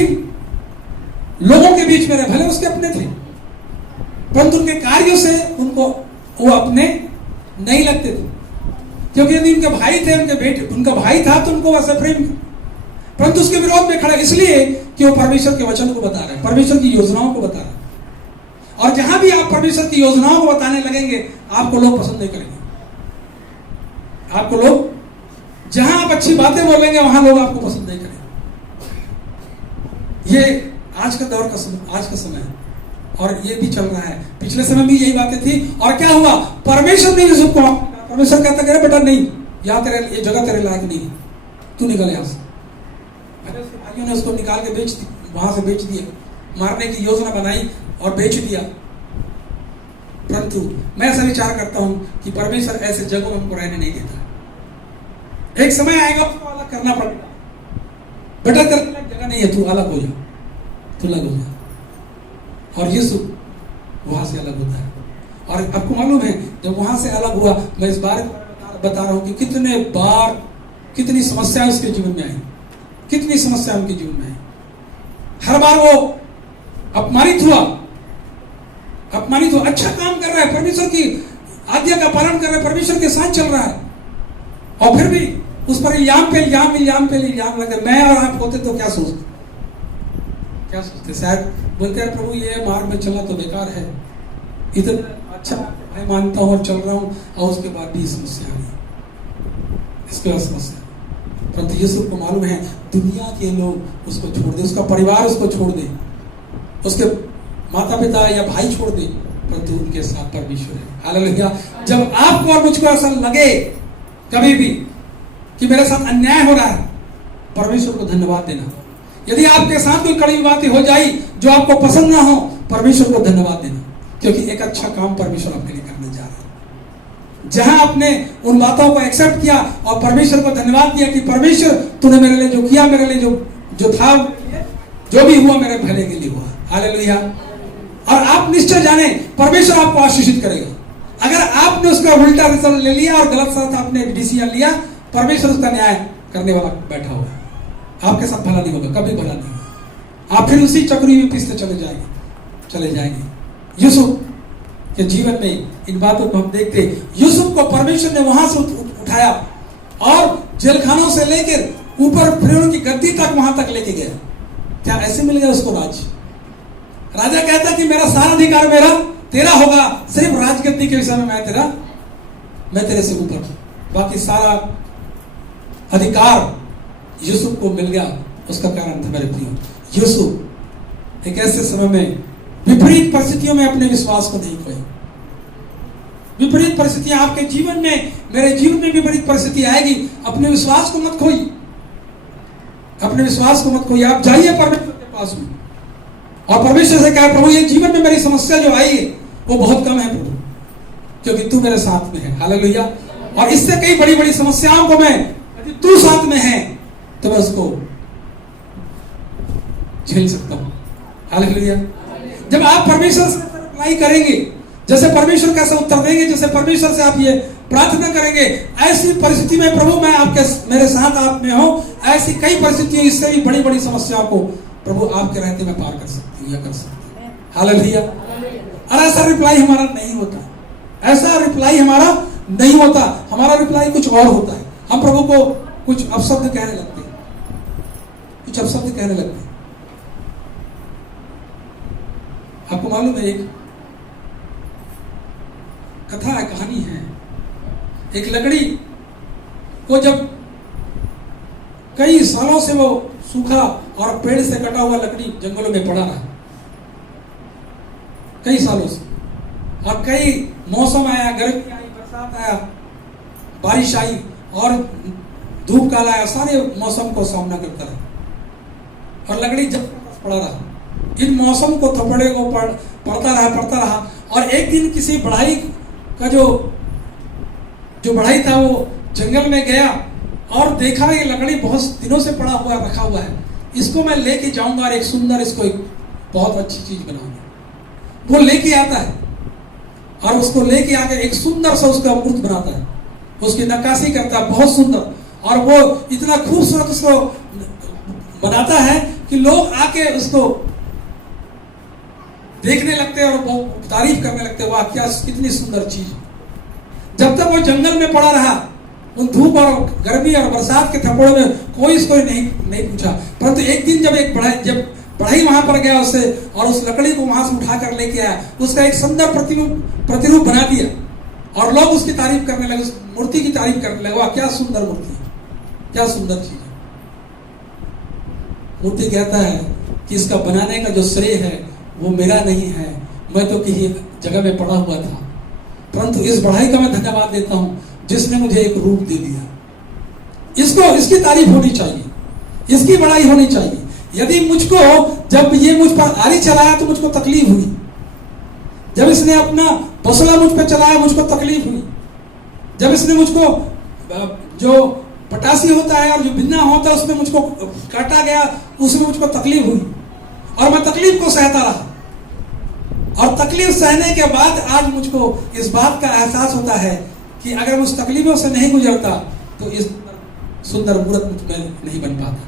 लोगों के बीच में रहे, भले उसके अपने थे, परंतु उनके कार्यों से उनको वो अपने नहीं लगते थे, क्योंकि यदि उनके भाई थे, उनके बेटे, उनका भाई था तो उनको वैसे प्रेम, परंतु उसके विरोध में खड़ा, इसलिए कि वो परमेश्वर के वचन को बता रहे हैं, परमेश्वर की योजनाओं को बता रहे हैं। और जहां भी आप परमेश्वर की योजनाओं को बताने लगेंगे, आपको लोग पसंद नहीं करेंगे। आपको लोग, जहां आप अच्छी बातें बोलेंगे वहां लोग आपको पसंद नहीं करेंगे। ये आज का दौर का समय, आज का समय है, और ये भी चल रहा है। पिछले समय भी यही बातें थी, और क्या हुआ? परमेश्वर ने यूसुफ को, परमेश्वर कहता है बेटा नहीं, यहाँ तेरे ये जगह तेरे लायक नहीं, तू निकल यहाँ से। भाइयों ने उसको निकाल के बेच दी, वहां से बेच दिया, मारने की योजना बनाई और बेच दिया। परंतु मैं ऐसा विचार करता हूं कि परमेश्वर ऐसे जगहों में हमको रहने नहीं देता। एक समय आएगा उसको अलग करना पड़ेगा। बेटा तेरे लिए जगह नहीं है, तू अलग हो जा, तू अलग हो जा। और यीशु वहां से अलग होता है। और आपको मालूम है जब वहां से अलग हुआ, मैं इस बारे में बता रहा हूं कि कितने बार कितनी समस्याएं उसके जीवन में आई, कितनी समस्या उनके जीवन में आई। हर बार वो अपमानित हुआ। अच्छा काम कर रहा है, परमेश्वर की आज्ञा का पालन कर रहा है, परमेश्वर के साथ चल रहा है, और फिर भी उस पर इल्जाम पे इल्जाम लगे। मैं और आप होते तो क्या सोचते? शायद बोलते हैं प्रभु ये मार्ग में चला तो बेकार है, इतना अच्छा भाई मानता हूं और चल रहा हूं, और उसके बाद भी समस्या आई, इसके बाद समस्या। परंतु यीशु को मालूम है दुनिया के लोग उसको छोड़ दे, उसका परिवार उसको छोड़ दे, उसके माता पिता या भाई छोड़ दे, परंतु उनके साथ परमेश्वर है। हालेलुया। जब आपको और मुझको ऐसा लगे कभी भी कि मेरे साथ अन्याय हो रहा है, परमेश्वर को धन्यवाद देना। यदि आपके साथ कोई कड़ी बातें हो जाए जो आपको पसंद ना हो, परमेश्वर को धन्यवाद देना, क्योंकि एक अच्छा काम परमेश्वर आपके लिए करने जा रहा है। जहां आपने उन बातों को एक्सेप्ट किया और परमेश्वर को धन्यवाद दिया कि परमेश्वर तूने मेरे लिए जो किया, मेरे लिए जो था, जो भी हुआ मेरे भले के लिए हुआ। हालेलुया। और आप निश्चय जाने परमेश्वर आपको आशीषित करेगा। अगर आपने उसका उल्टा रिजल्ट ले लिया और गलत साथ आपने डिसीजन लिया, परमेश्वर उसका न्याय करने वाला बैठा हुआ है। आपके साथ भला नहीं होगा, कभी भला नहीं होगा। आप फिर उसी चक्री में पिसते चले जाएंगे। यूसुफ के जीवन में इन बातों को हम देखते हैं। यूसुफ को परमेश्वर ने वहां से उठाया और जेलखानों से लेकर ऊपर फिरौन की गद्दी तक वहां तक लेके गया। क्या ऐसे मिल गया उसको राज? राजा कहता कि मेरा सारा अधिकार तेरा होगा, सिर्फ राजगद्दी के विषय में मैं तेरे से ऊपर, बाकी सारा अधिकार यूसुफ को मिल गया। उसका कारण था मेरे प्रियो, यूसुफ एक ऐसे समय में विपरीत परिस्थितियों में अपने विश्वास को नहीं खोए। विपरीत परिस्थितियां आपके जीवन में, मेरे जीवन में विपरीत परिस्थिति आएगी, अपने विश्वास को मत खोइए, अपने विश्वास को मत खोइए। आप जाइए परमेश्वर के पास में और परमेश्वर से कहे प्रभु ये जीवन में मेरी समस्या जो आई है वो बहुत कम है प्रभु, क्योंकि तू मेरे साथ में है। हालेलुया। और इससे कई बड़ी बड़ी समस्याओं को मैं, यदि तू साथ में है तो मैं उसको झेल सकता हूं। हालेलुया। जब आप परमेश्वर से अप्लाई करेंगे, जैसे परमेश्वर कैसे उत्तर देंगे, जैसे परमेश्वर से आप ये प्रार्थना करेंगे, ऐसी परिस्थिति में प्रभु मैं मेरे साथ आप में हो, ऐसी कई परिस्थितियों, इससे भी बड़ी बड़ी समस्याओं को प्रभु आपके रहते में पार कर सकती हूँ या कर सकती हूँ। हालेलुया। और ऐसा रिप्लाई हमारा नहीं होता, ऐसा रिप्लाई हमारा नहीं होता, हमारा रिप्लाई कुछ और होता है। हम प्रभु को कुछ अपशब्द कहने लगते हैं, कुछ अपशब्द कहने लगते हैं। आपको मालूम है एक कथा है, कहानी है, एक लकड़ी को जब कई सालों से वो सूखा और पेड़ से कटा हुआ लकड़ी जंगलों में पड़ा रहा, कई सालों से, और कई मौसम आया, गर्मी आई, बरसात आया, बारिश आई और धूप काल आया, सारे मौसम को सामना करता रहा और लकड़ी जब पड़ा रहा। इन मौसम को थपड़े को पड़ता रहा और एक दिन किसी बढ़ाई का जो बढ़ाई था वो जंगल में गया और देखा ये लकड़ी बहुत दिनों से पड़ा हुआ रखा हुआ है, इसको मैं लेके जाऊंगा और एक सुंदर, इसको एक बहुत अच्छी चीज बनाऊंगा। वो लेके आता है और उसको लेके आके एक सुंदर सा उसका मूर्त बनाता है, उसकी नक्काशी करता है बहुत सुंदर, और वो इतना खूबसूरत उसको बनाता है कि लोग आके उसको देखने लगते हैं और बहुत तारीफ करने लगते हैं, वाह क्या कितनी सुंदर चीज। जब तक वो जंगल में पड़ा रहा, उन धूप और गर्मी और बरसात के थप्पड़ों में कोई इसको नहीं पूछा, परंतु एक दिन जब बढ़ई वहां पर गया उससे और उस लकड़ी को वहां से उठाकर लेके आया, उसका एक सुंदर प्रतिरूप बना दिया और लोग उसकी तारीफ करने लगे, उस मूर्ति की तारीफ करने लगे, वाह क्या सुंदर मूर्ति है, क्या सुंदर चीज है। मूर्ति कहता है कि इसका बनाने का जो श्रेय है वो मेरा नहीं है, मैं तो किसी जगह में पड़ा हुआ था, परंतु इस बढ़ाई का मैं धन्यवाद देता हूं जिसने मुझे एक रूप दे दिया। इसकी तारीफ होनी चाहिए, इसकी बड़ाई होनी चाहिए। यदि जब ये मुझ पर आरी चलाया तो मुझको तकलीफ हुई, जब इसने अपना बसला मुझ पे चलाया, मुझको तकलीफ हुई। जब इसने मुझको जो पटासी होता है और जो बिन्ना होता है उसमें मुझको काटा गया, उसमें मुझको तकलीफ हुई और मैं तकलीफ को सहता रहा। और तकलीफ सहने के बाद आज मुझको इस बात का एहसास होता है कि अगर मैं उस तकलीफों से नहीं गुजरता तो इस सुंदर मूर्त मुझ में नहीं बन पाता।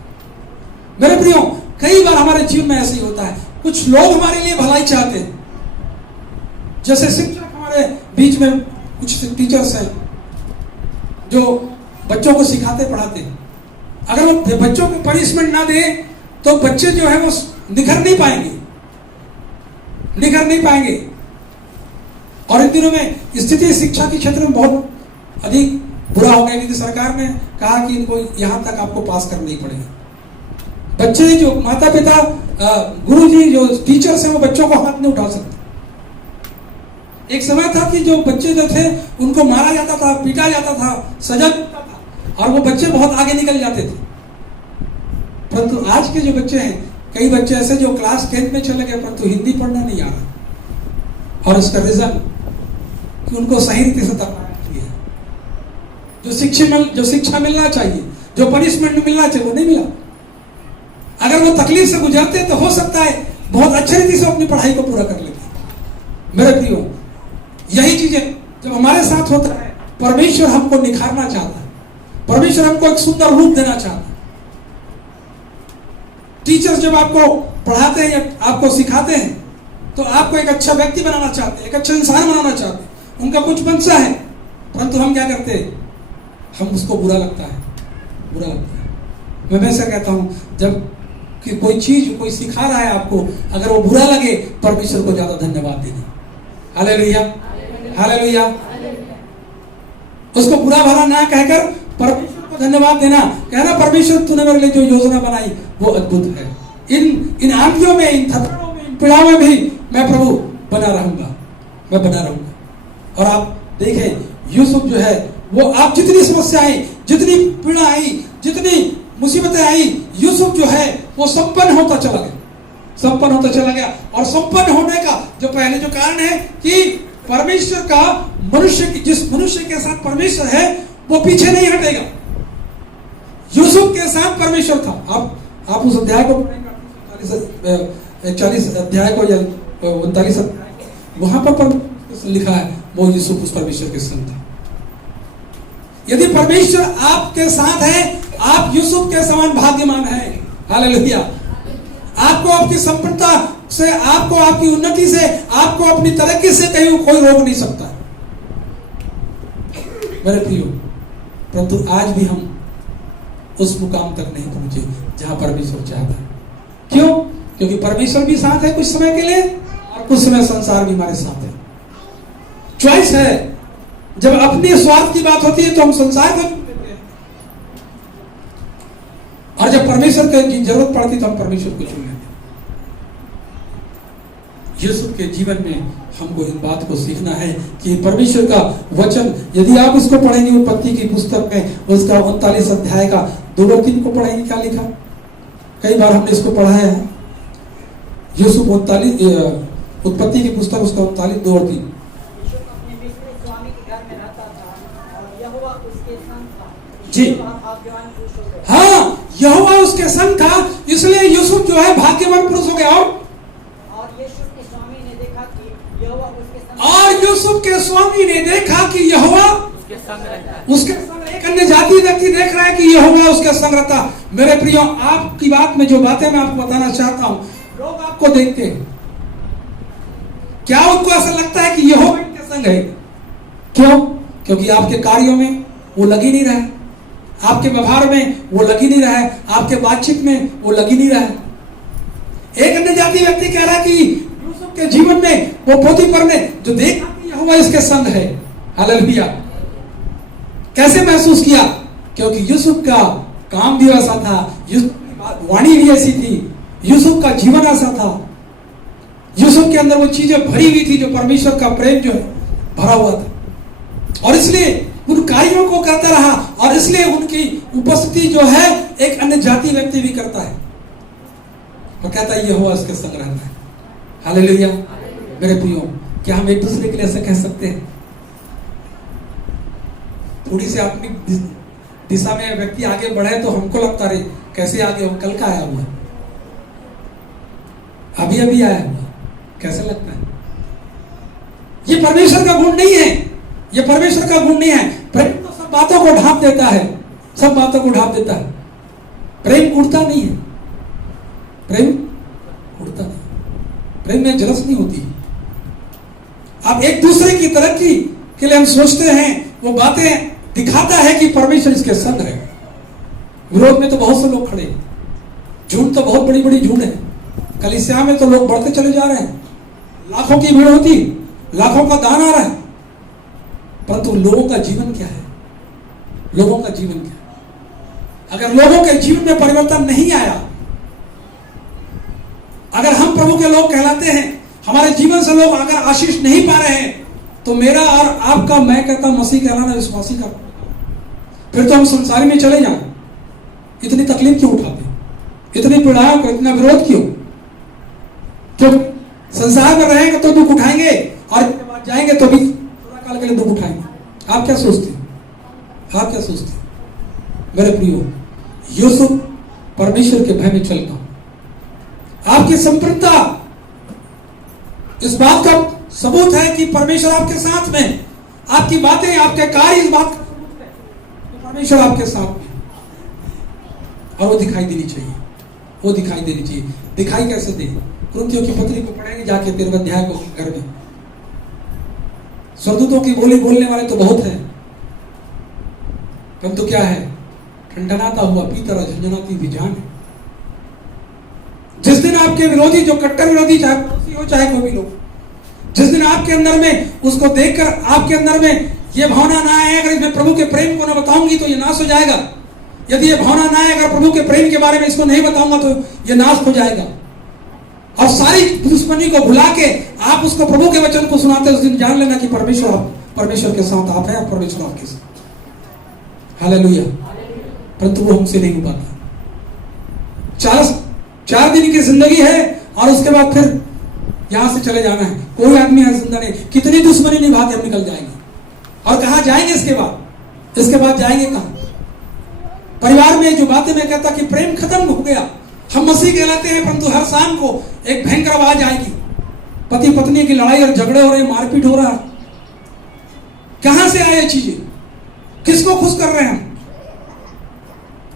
मेरे प्रियो, कई बार हमारे जीवन में ऐसे ही होता है। कुछ लोग हमारे लिए भलाई चाहते हैं, जैसे शिक्षक हमारे बीच में कुछ टीचर्स हैं जो बच्चों को सिखाते पढ़ाते हैं। अगर वो बच्चों को पनिशमेंट ना दे तो बच्चे जो है वो निखर नहीं पाएंगे। और इन दिनों में स्थिति शिक्षा के क्षेत्र में बहुत अधिक बुरा हो गया, क्योंकि सरकार ने कहा कि इनको यहां तक आपको पास करना ही पड़ेगा। बच्चे जो माता पिता गुरुजी जो टीचर्स हैं वो बच्चों को हाथ नहीं उठा सकते। एक समय था कि जो बच्चे जो थे उनको मारा जाता था, पीटा जाता था, सजा मिलता था और वो बच्चे बहुत आगे निकल जाते थे। परंतु आज के जो बच्चे हैं, कई बच्चे ऐसे जो क्लास 10 में चले गए परंतु हिंदी पढ़ना नहीं आ रहा। और इसका रीजन कि उनको सही रीति से तरबियत है। जो शिक्षा मिलना चाहिए, जो पनिशमेंट मिलना चाहिए, वो नहीं मिला। अगर वो तकलीफ से गुजरते तो हो सकता है बहुत अच्छी रीति से अपनी पढ़ाई को पूरा कर लेते। मेरे प्रियो, यही चीजें जब हमारे साथ होता है, परमेश्वर हमको निखारना चाहता है, परमेश्वर हमको एक सुंदर रूप देना चाहता है। टीचर्स जब आपको पढ़ाते हैं या आपको सिखाते हैं तो आपको एक अच्छा व्यक्ति बनाना चाहते हैं, एक अच्छा इंसान बनाना चाहते हैं। उनका कुछ मंशा है, परंतु हम क्या करते हैं, हम उसको बुरा लगता है। मैं वैसे कहता हूं, जब कि कोई चीज कोई सिखा रहा है आपको, अगर वो बुरा लगे, परमेश्वर को ज्यादा धन्यवाद देना। Hallelujah, hallelujah. उसको बुरा भला ना कहकर परमेश्वर को धन्यवाद देना, कहना परमेश्वर तूने मेरे लिए जो योजना बनाई वो अद्भुत है। इन आंधियों में, इन थपड़ों में, इन पीड़ाओं में भी मैं प्रभु बना रहूंगा। और आप देखें, यूसुफ जो है वो, आप जितनी समस्याएं, जितनी पीड़ा आई, जितनी मुसीबतें आई, यूसुफ जो है वो संपन्न होता चला गया। और संपन्न होने का जो पहले जो कारण है कि परमेश्वर का जिस मनुष्य के साथ परमेश्वर है वो पीछे नहीं हटेगा। यूसुफ के साथ परमेश्वर था। आप उस अध्याय को पढ़ेंगे, 40 अध्याय को या 39 अध्याय, वहां पर लिखा है वो यूसुफ उस परमेश्वर के संग था। यदि परमेश्वर आपके साथ है, आप यूसुफ के समान भाग्यमान हैं। हालेलुया। आपको आपकी संपन्नता से, आपको आपकी उन्नति से, आपको अपनी तरक्की से कहीं कोई रोक नहीं सकता। मेरे प्रियो, परंतु आज भी हम उस मुकाम तक नहीं पहुंचे जहां परमेश्वर चाहता है। क्यों? क्योंकि परमेश्वर भी साथ है कुछ समय के लिए और कुछ समय संसार भी हमारे साथ है। चॉइस है। जब अपने स्वार्थ की बात होती है तो हम संसार को चुन लेते हैं, और जब परमेश्वर की जरूरत पड़ती तो हम परमेश्वर को चुन लेते हैं। यूसुफ के जीवन में हमको इन बात को सीखना है कि परमेश्वर का वचन, यदि आप इसको पढ़ेंगे उत्पत्ति की पुस्तक में, उसका 39 अध्याय का 2-3 को पढ़ेंगे, क्या लिखा? कई बार हमने इसको पढ़ा है। यूसुफ उत्पत्ति की पुस्तक, उसका 39, 2 और 3। जी हाँ, यहोवा उसके संग था, इसलिए यूसुफ जो है भाग्यवान पुरुष हो गया। और यूसुफ के स्वामी ने देखा कि यहोवा उसके संग। एक अन्य जाति व्यक्ति देख रहा है कि यहोवा उसके संग रहता। मेरे प्रियो, आपकी बात में जो बातें मैं आपको बताना चाहता हूं, लोग आपको देखते हैं, क्या उनको ऐसा लगता है कि यहोवा इनके संग है? क्यों? क्योंकि आपके कार्यों में वो लगी नहीं रहा है, आपके व्यवहार में वो लगी नहीं रहा है, आपके बातचीत में वो लगी नहीं रहा है। एक अन्य जाति व्यक्ति कह रहा है कि यूसुफ के जीवन में वो पोतीफर ने जो देखा कि यहोवा इसके संग है। हालेलुया। कैसे महसूस किया? क्योंकि यूसुफ का काम भी वैसा था, यूसुफ की वाणी भी ऐसी थी, यूसुफ का जीवन ऐसा था, यूसुफ के अंदर वो चीजें भरी हुई थी जो परमेश्वर का प्रेम जो है भरा हुआ था। और इसलिए उन कार्यों को करता रहा, और इसलिए उनकी उपस्थिति जो है एक अन्य जाति व्यक्ति भी करता है और कहता है यहोवा इसके संग रहता है। हालेलुया। मेरे प्रियो, क्या हम एक दूसरे के लिए ऐसा कह सकते हैं? थोड़ी सी आत्मिक दिशा में व्यक्ति आगे बढ़े तो हमको लगता रहे कैसे आगे हो, कल का आया हुआ, अभी अभी आया हुआ, कैसे लगता है? ये परमेश्वर का गुण नहीं है, ये परमेश्वर का गुण नहीं है। प्रेम तो सब बातों को ढांप देता है, सब बातों को ढांप देता है। प्रेम उड़ता नहीं है, प्रेम उड़ता नहीं, प्रेम में जलस नहीं होती। अब एक दूसरे की तरक्की के लिए हम सोचते हैं, वो बातें दिखाता है कि परमेश्वर इसके संग है। विरोध में तो बहुत से लोग खड़े, झूठ तो बहुत बड़ी बड़ी झूठ है। कलीसिया में तो लोग बढ़ते चले जा रहे हैं, लाखों की भीड़ होती, लाखों का दान आ रहा है, परंतु लोगों का जीवन क्या है? लोगों का जीवन क्या है? अगर लोगों के जीवन में परिवर्तन नहीं आया, अगर हम प्रभु के लोग कहलाते हैं, हमारे जीवन से लोग अगर आशीष नहीं पा रहे हैं, तो मेरा और आपका, मैं कहता हूं मसीह कहलाना विश्वासी का, फिर तो हम संसारी में चले जाएं। इतनी तकलीफ क्यों उठाते, इतनी पीड़ाओं को, इतना विरोध क्यों? तो संसार में रहेंगे तो दुख उठाएंगे, और बाद जाएंगे तो भी थोड़ा काल के लिए दुख उठाएंगे। आप क्या सोचते हैं? आप क्या सोचते हैं? मेरे प्रियो, यूसुफ परमेश्वर के भय में चलता। आपकी संप्रभुता इस बात का सबूत है कि परमेश्वर आपके साथ में, आपकी बातें, आपके कार्य इस बात का सबूत है कि परमेश्वर आपके साथ में, और वो दिखाई देनी चाहिए, वो दिखाई देनी चाहिए। दिखाई कैसे दे? कुरिन्थियों की पत्री को पढ़ेंगे जाके 13वें अध्याय को घर में। स्वर्गदूतों की बोली बोलने वाले तो बहुत हैं, परंतु क्या है? ठंडनाता हुआ पीतर और झंझनाती भी जान है। जिस दिन आपके विरोधी, जो कट्टर विरोधी, चाहे पड़ोसी हो चाहे कोई भी लोग, जिस दिन आपके अंदर में उसको देखकर आपके अंदर में ये भावना ना आए, अगर मैं प्रभु के प्रेम को ना बताऊंगी तो ये नाश हो जाएगा, यदि ये भावना ना आए, अगर प्रभु के प्रेम के बारे में इसको नहीं बताऊंगा तो ये नाश हो जाएगा, और सारी दुश्मनी को भुला के आप उसको प्रभु के वचन को सुनाते, उस दिन जान लेना कि परमेश्वर के साथ आप हैं, परमेश्वर आपके साथ। हालेलुया। परंतु वो हमसे नहीं हो पाता। 4 दिन की जिंदगी है और उसके बाद फिर यहां से चले जाना है। कोई आदमी यहां जिंदा नहीं। कितनी दुश्मनी निभा के हम निकल जाएंगे, और कहां जाएंगे इसके बाद? इसके बाद जाएंगे कहां? परिवार में जो बातें मैं कहता कि प्रेम खत्म हो गया, हम मसीह कहलाते हैं, परंतु हर शाम को एक भयंकर आवाज आएगी, पति पत्नी की लड़ाई और झगड़े हो रहे, मारपीट हो रहा है। कहां से आए चीजें? किसको खुश कर रहे हैं हम?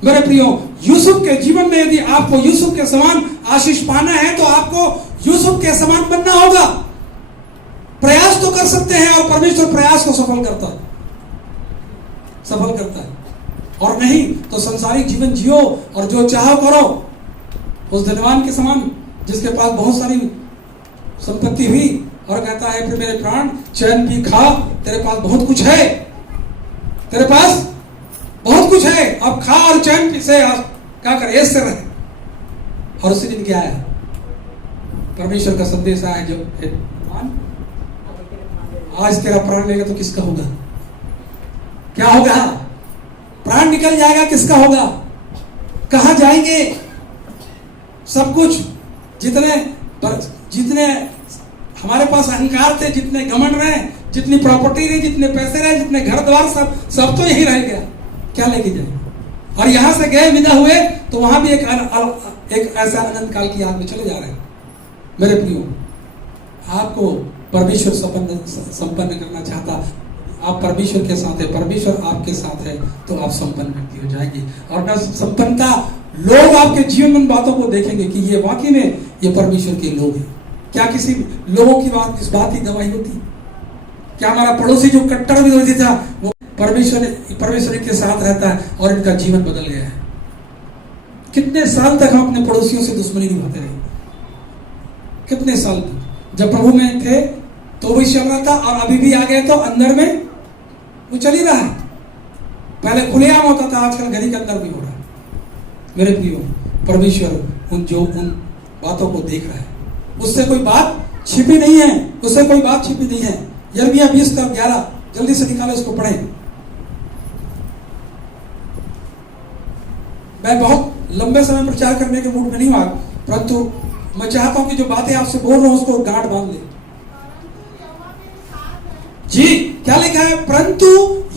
मेरे प्रियो, यूसुफ के जीवन में यदि आपको यूसुफ के समान आशीष पाना है तो आपको यूसुफ के समान बनना होगा। प्रयास तो कर सकते हैं, और परमेश्वर प्रयास को सफल करता है, सफल करता है। और नहीं तो संसारिक जीवन जियो और जो चाहो करो, उस धनवान के समान जिसके पास बहुत सारी संपत्ति हुई और कहता है फिर मेरे प्राण चैन भी खा, तेरे पास बहुत कुछ है, तेरे पास बहुत कुछ है, अब खा और चैन पी से क्या कर, ऐसे रहे। और उसी दिन क्या है? परमेश्वर का संदेश आया, जो आज तेरा प्राण लेगा तो किसका होगा? क्या होगा? प्राण निकल जाएगा, किसका होगा? कहां जाएंगे? सब कुछ जितने हमारे पास अहंकार थे, जितने घमंड रहे, जितनी प्रॉपर्टी रही, जितने पैसे रहे, जितने घर द्वार, सब तो यही रह गया। क्या लेके जाए? और यहां से गए, विदा हुए तो वहां भी एक ऐसा अनंत काल की याद में चले जा रहे हैं। मेरे प्रियो, आपको परमेश्वर संपन्न करना चाहता, आप परमेश्वर के साथ है, परमेश्वर आपके साथ है, तो आप संपन्न व्यक्ति हो जाएंगे। और न संपन्नता, लोग आपके जीवन में बातों को देखेंगे कि ये वाकई में ये परमेश्वर के लोग हैं। क्या किसी लोगों की बात, इस बात की गवाही होती? क्या हमारा पड़ोसी जो कट्टर विरोधी था वो परमेश्वर के साथ रहता है और इनका जीवन बदल गया है? कितने साल तक हम अपने पड़ोसियों से दुश्मनी निभाते रहे? कितने साल तक? जब प्रभु में थे तो भी चल रहा था, और अभी भी आ गए तो अंदर में वो चल ही रहा है। पहले खुलेआम होता था, आजकल घर के अंदर भी हो रहा है। मेरे प्रियो, परमेश्वर उन बातों को देख रहा है, उससे कोई बात छिपी नहीं है, उससे कोई बात छिपी नहीं है। यिर्मयाह 20:11 जल्दी से निकालो, इसको पढ़ें। मैं बहुत लंबे समय प्रचार करने के मूड में नहीं हुआ, परंतु मैं चाहता हूं कि जो बातें आपसे बोल रहा हूं उसको गांठ बांध ले। जी क्या लिखा है? परंतु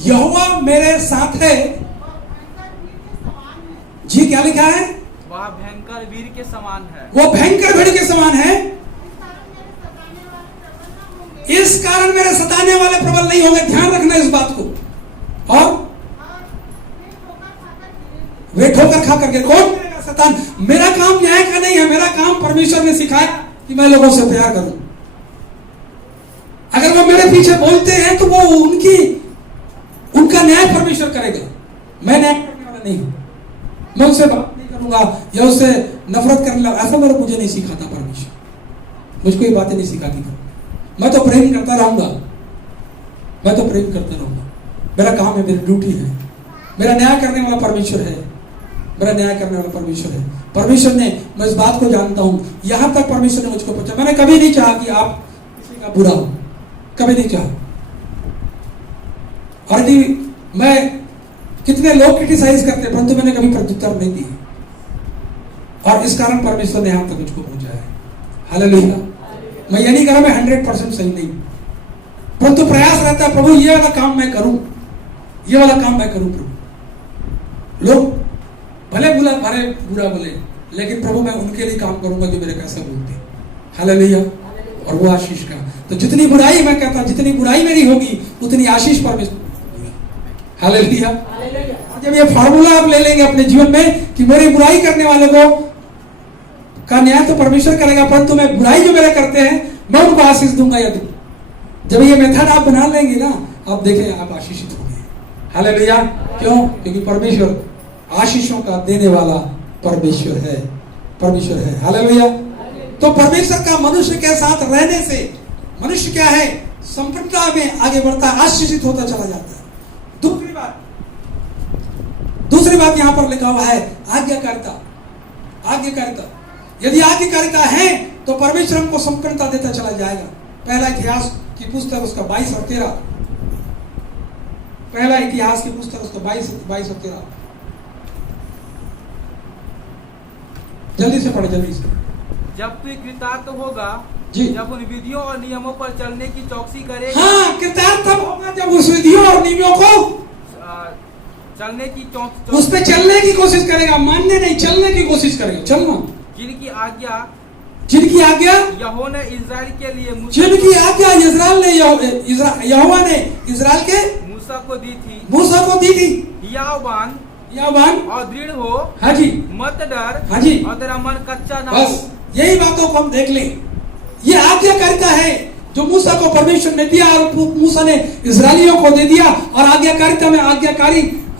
यहोवा मेरे साथ है। जी क्या लिखा है? वह भयंकर वीर के समान है। वो भयंकर भीड़ के समान है। इस कारण मेरे सताने वाले प्रबल नहीं होंगे। ध्यान रखना इस बात को। और वे ठोकर खा करके कौन करेगा? शैतान। मेरा काम न्याय का नहीं है, मेरा काम परमेश्वर ने सिखाया कि मैं लोगों से प्यार करूं। अगर वो मेरे पीछे बोलते हैं तो वो उनका न्याय परमेश्वर करेगा। मैं न्याय करने वाला नहीं हूं। मैं उससे बात नहीं करूंगा या उससे नफरत करने लगा, ऐसा मुझे नहीं सिखाता परमेश्वर। मुझको ये बातें नहीं सिखाती। मैं तो प्रेम करता रहूंगा। मैं तो प्रेम करता रहूंगा। मेरा काम है, मेरी ड्यूटी है। मेरा न्याय करने वाला परमेश्वर है। मेरा न्याय करने वाला परमेश्वर है। परमेश्वर ने, मैं इस बात को जानता हूं, यहां तक परमेश्वर ने मुझको पूछा। मैंने कभी नहीं चाहा कि आप किसी का बुरा हो, कभी नहीं चाहा। और यदि मैं कितने लोग क्रिटिसाइज करते, परंतु मैंने कभी प्रत्युत्तर नहीं दिया। और इस कारण परमेश्वर ने यहां तक मुझको पहुंचाया है। हालेलुया। मैं ये नहीं कह रहा मैं 100% सही नहीं, परंतु प्रयास रहता है, प्रभु ये वाला काम मैं करूं, ये वाला काम मैं करूं प्रभु। लोग भले बुरा बोले, लेकिन प्रभु मैं उनके लिए काम करूंगा जो मेरे कैसा बोलते हैं। हालेलुया। और वो आशीष का, तो जितनी बुराई मैं कहता, जितनी बुराई मेरी होगी उतनी आशीष परमेश्वर। हालेलुया। जब ये फार्मूला आप ले लेंगे अपने जीवन में कि मेरी बुराई करने वाले को का न्याय तो परमेश्वर करेगा, परंतु मैं बुराई जो मेरे करते हैं मैं उनको आशीष दूंगा या दूंगा। जब ये मेथड आप बना लेंगे ना, आप देखें आप आशीषित होंगे। हालेलुया। क्यों? क्योंकि परमेश्वर आशीषों का देने वाला परमेश्वर है। परमेश्वर है। हालेलुया। तो परमेश्वर का मनुष्य के साथ रहने से मनुष्य क्या है? संपन्नता में आगे बढ़ता है, आशीषित होता चला जाता है। दूसरी बात यहां पर लिखा हुआ है आज्ञाकारिता। आज्ञाकारिता, यदि आज्ञाकारिता है तो परमेश्वर हमको संपन्नता देता चला जाएगा। पहला इतिहास की पुस्तक उसका 22 और 13। पहला इतिहास की पुस्तक उसका 22 और 13। जल्दी से पढ़े, जल्दी से। जब तू कृतार्थ होगा जी, जब उन विधियों और नियमों पर चलने की चौकसी करेगा। हाँ, कृतार्थ तब होगा जब उस विधियों और नियमों को चलने की उस पे चलने की कोशिश करेगा। मानने नहीं, चलने की कोशिश करेगा। चलना। जिनकी आज्ञा यहोवा ने इज़राइल के लिए जिनकी आज्ञा यहोवा ने इज़राइल के मूसा को दी थी। मूसा को दी थी। यावान और दृढ़ हो। हाँ जी। मत डर। हाँ जी। और तेरा मन कच्चा ना हो। बस यही बातों को हम देख लें। ये आज्ञाकारिता है जो मूसा को परमेश्वर ने दिया और मूसा ने इजरायलियों को दे दिया। और आज्ञाकारिता में